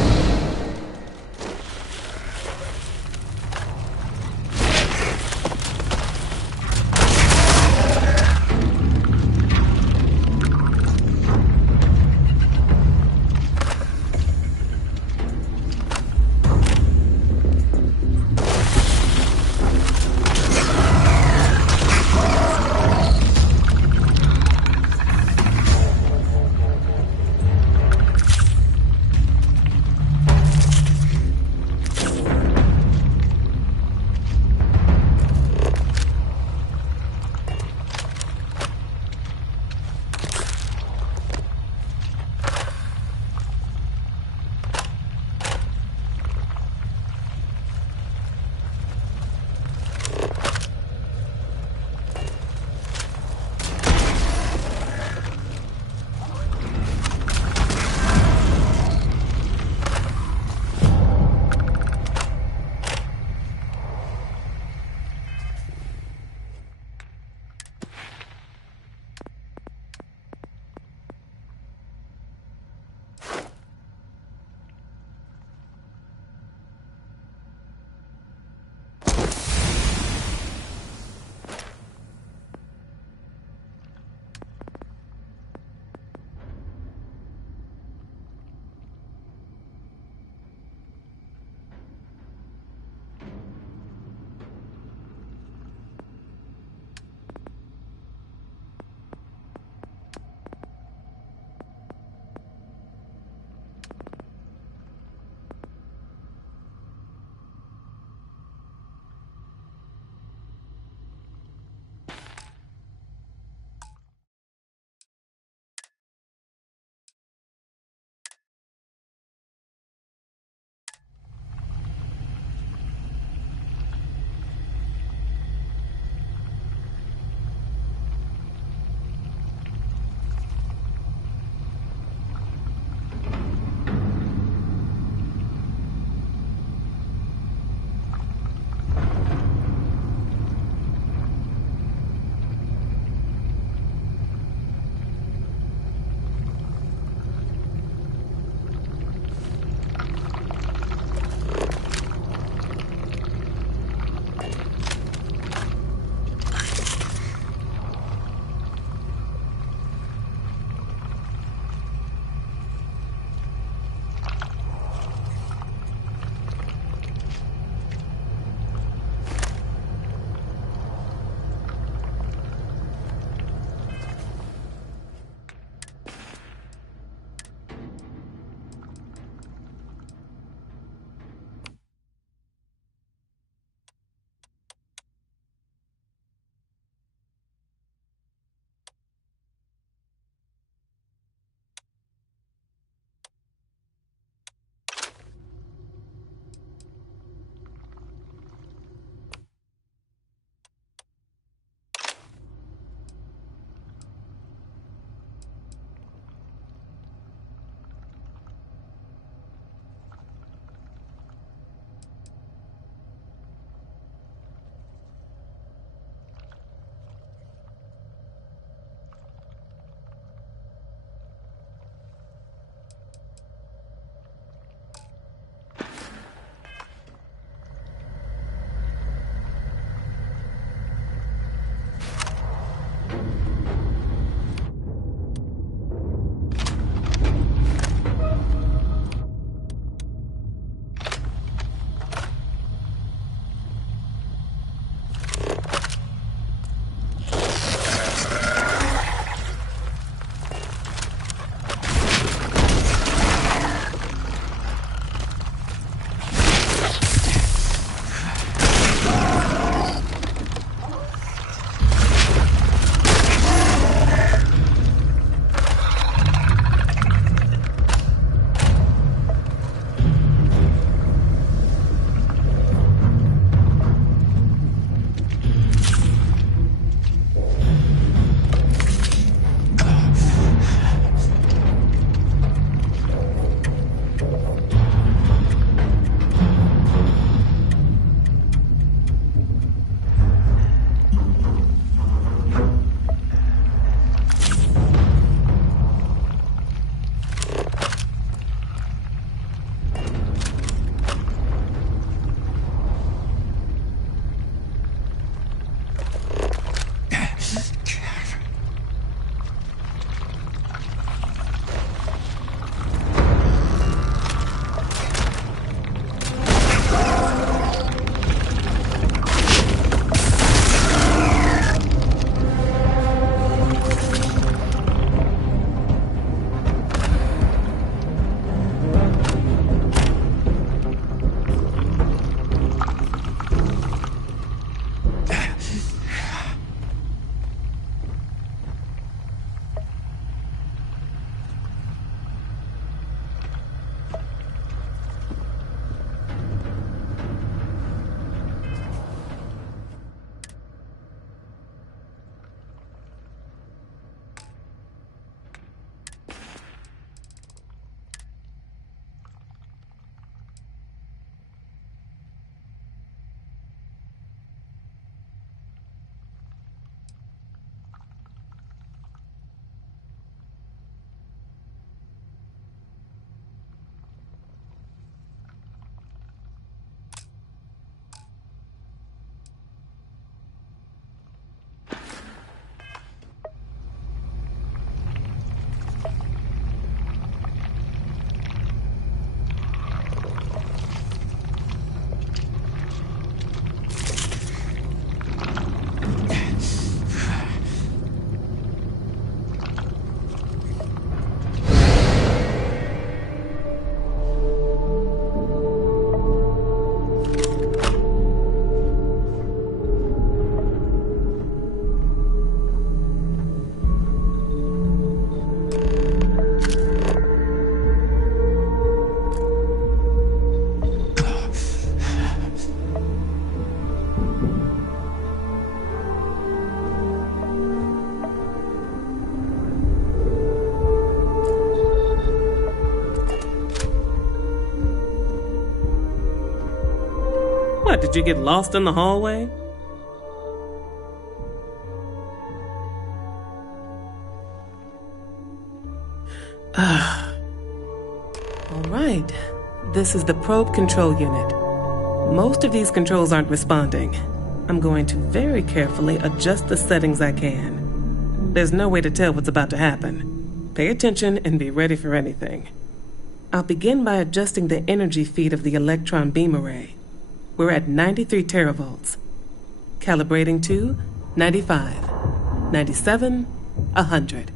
What, did you get lost in the hallway? All right. This is the probe control unit. Most of these controls aren't responding. I'm going to very carefully adjust the settings I can. There's no way to tell what's about to happen. Pay attention and be ready for anything. I'll begin by adjusting the energy feed of the electron beam array. We're at 93 teravolts. Calibrating to 95, 97, 100.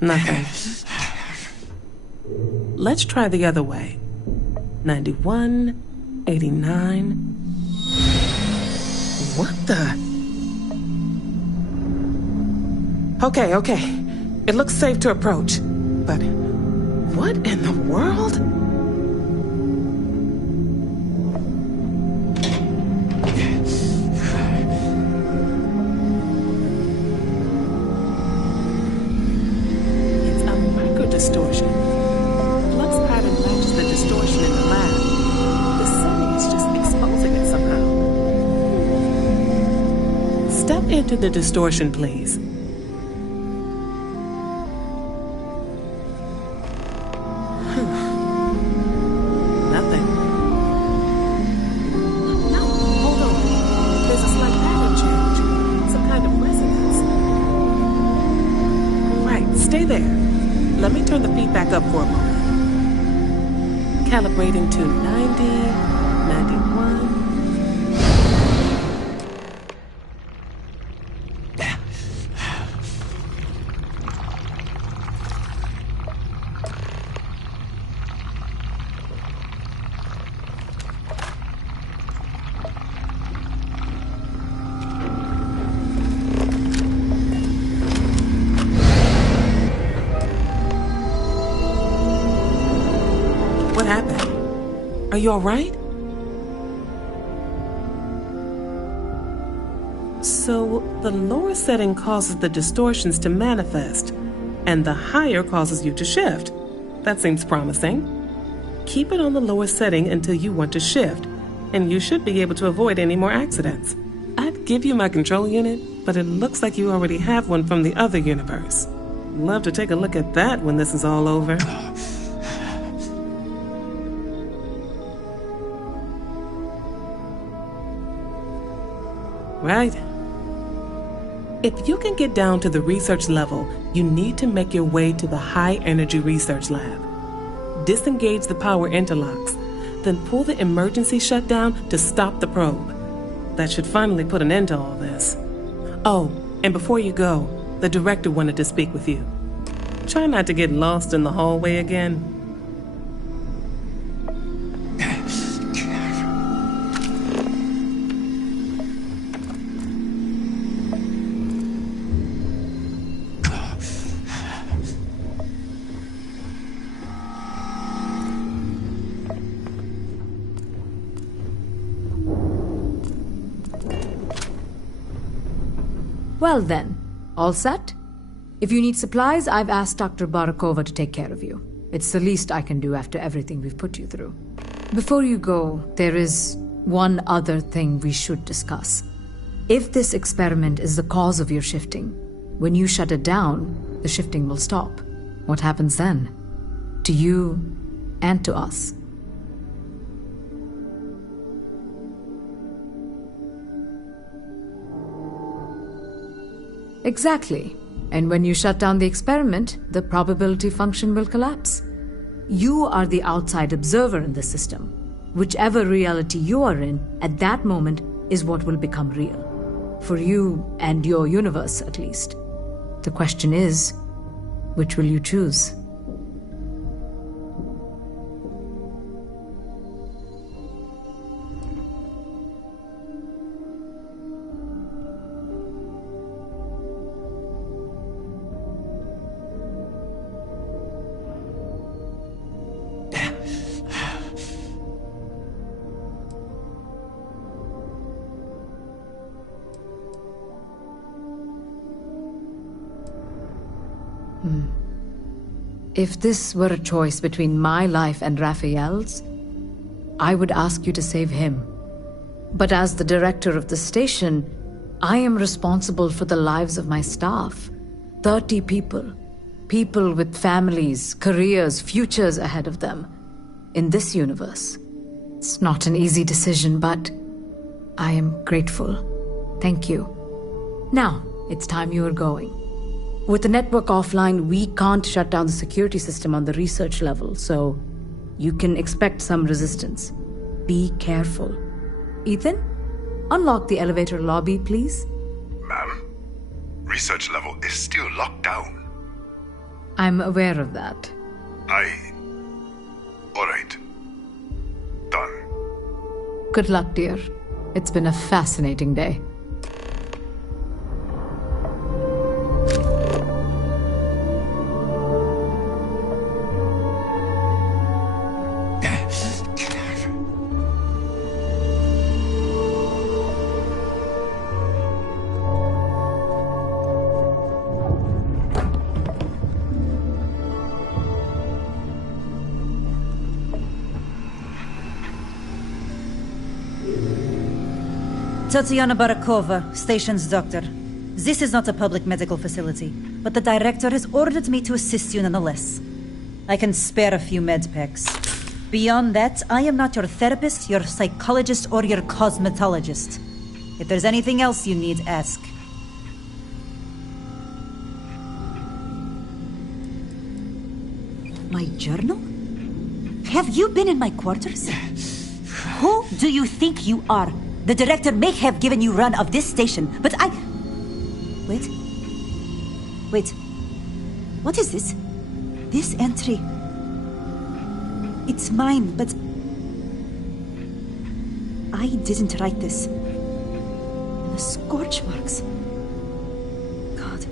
Nothing. Let's try the other way. 91, 89. What the? Okay. It looks safe to approach. But what in the world? It's a microdistortion. Flux pattern matches the distortion in the lab. The setting is just exposing it somehow. Step into the distortion, please. Calibrating to 90, 91. What happened? Are you all right? So, the lower setting causes the distortions to manifest, and the higher causes you to shift. That seems promising. Keep it on the lower setting until you want to shift, and you should be able to avoid any more accidents. I'd give you my control unit, but it looks like you already have one from the other universe. Love to take a look at that when this is all over. Right. If you can get down to the research level, you need to make your way to the high energy research lab. Disengage the power interlocks, then pull the emergency shutdown to stop the probe. That should finally put an end to all this. Oh, and before you go, the director wanted to speak with you. Try not to get lost in the hallway again. Well then, all set? If you need supplies, I've asked Dr. Barakova to take care of you. It's the least I can do after everything we've put you through. Before you go, there is one other thing we should discuss. If this experiment is the cause of your shifting, when you shut it down, the shifting will stop. What happens then? To you and to us. Exactly. And when you shut down the experiment, the probability function will collapse. You are the outside observer in the system. Whichever reality you are in at that moment is what will become real. For you and your universe, at least. The question is, which will you choose? If this were a choice between my life and Raphael's, I would ask you to save him. But as the director of the station, I am responsible for the lives of my staff. 30 people. People with families, careers, futures ahead of them. In this universe. It's not an easy decision, but I am grateful. Thank you. Now, it's time you are going. With the network offline, we can't shut down the security system on the research level, so you can expect some resistance. Be careful. Ethan, unlock the elevator lobby, please. Ma'am, research level is still locked down. I'm aware of that. All right. Done. Good luck, dear. It's been a fascinating day. Tatiana Barakova, station's doctor. This is not a public medical facility, but the director has ordered me to assist you nonetheless. I can spare a few med packs. Beyond that, I am not your therapist, your psychologist, or your cosmetologist. If there's anything else you need, ask. My journal? Have you been in my quarters? Who do you think you are? The director may have given you run of this station, but I... Wait. What is this? This entry... It's mine, but... I didn't write this. And the scorch marks... God.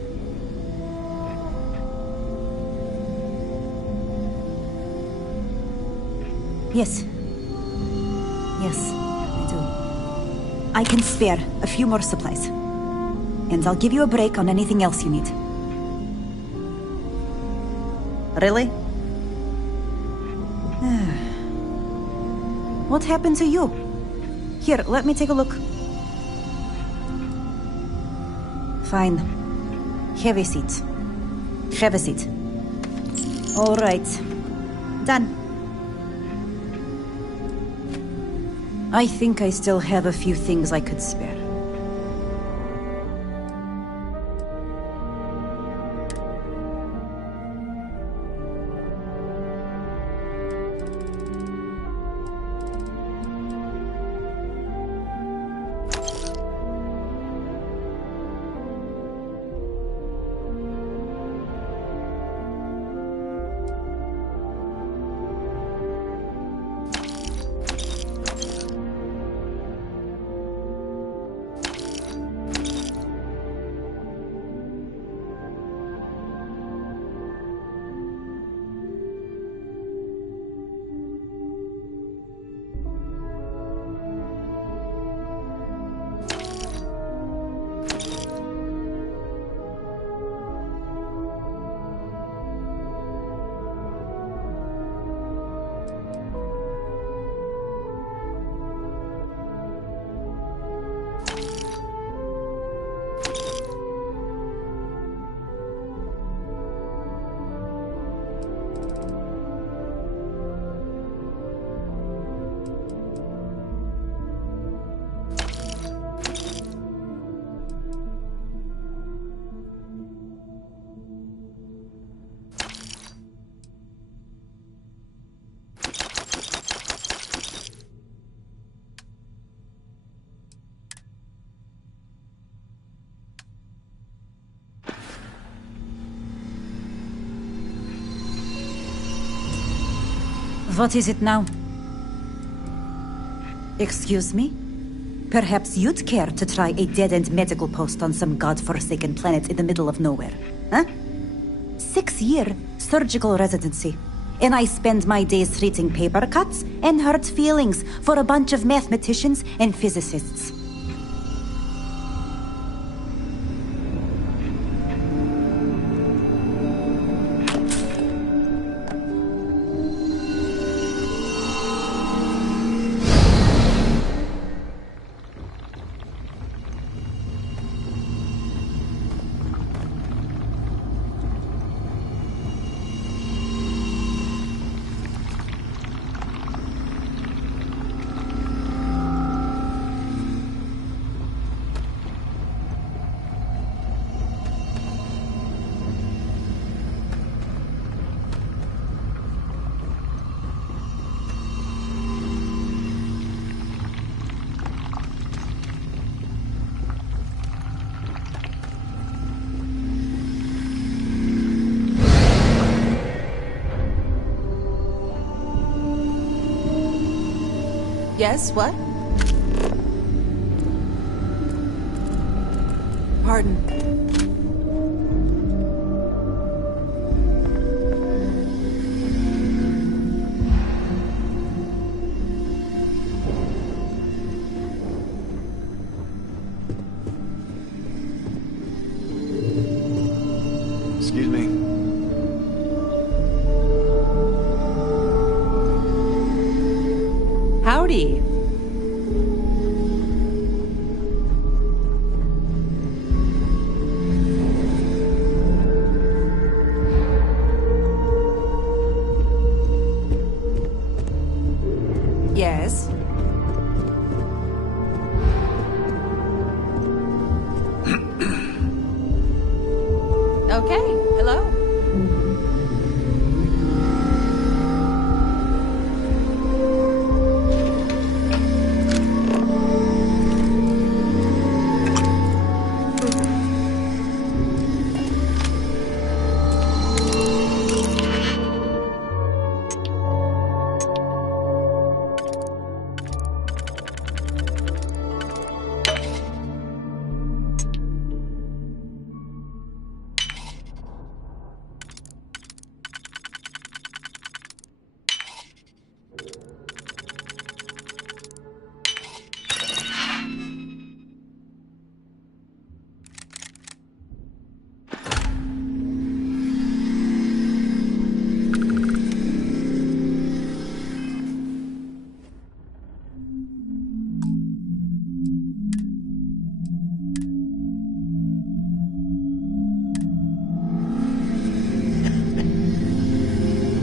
Yes. I do. I can spare a few more supplies. And I'll give you a break on anything else you need. Really? What happened to you? Here, let me take a look. Fine. Have a seat. Have a seat. All right. Done. I think I still have a few things I could spare. What is it now? Excuse me? Perhaps you'd care to try a dead-end medical post on some godforsaken planet in the middle of nowhere, huh? 6-year surgical residency. And I spend my days treating paper cuts and hurt feelings for a bunch of mathematicians and physicists. Yes, what? Pardon. Excuse me. Howdy. Yes.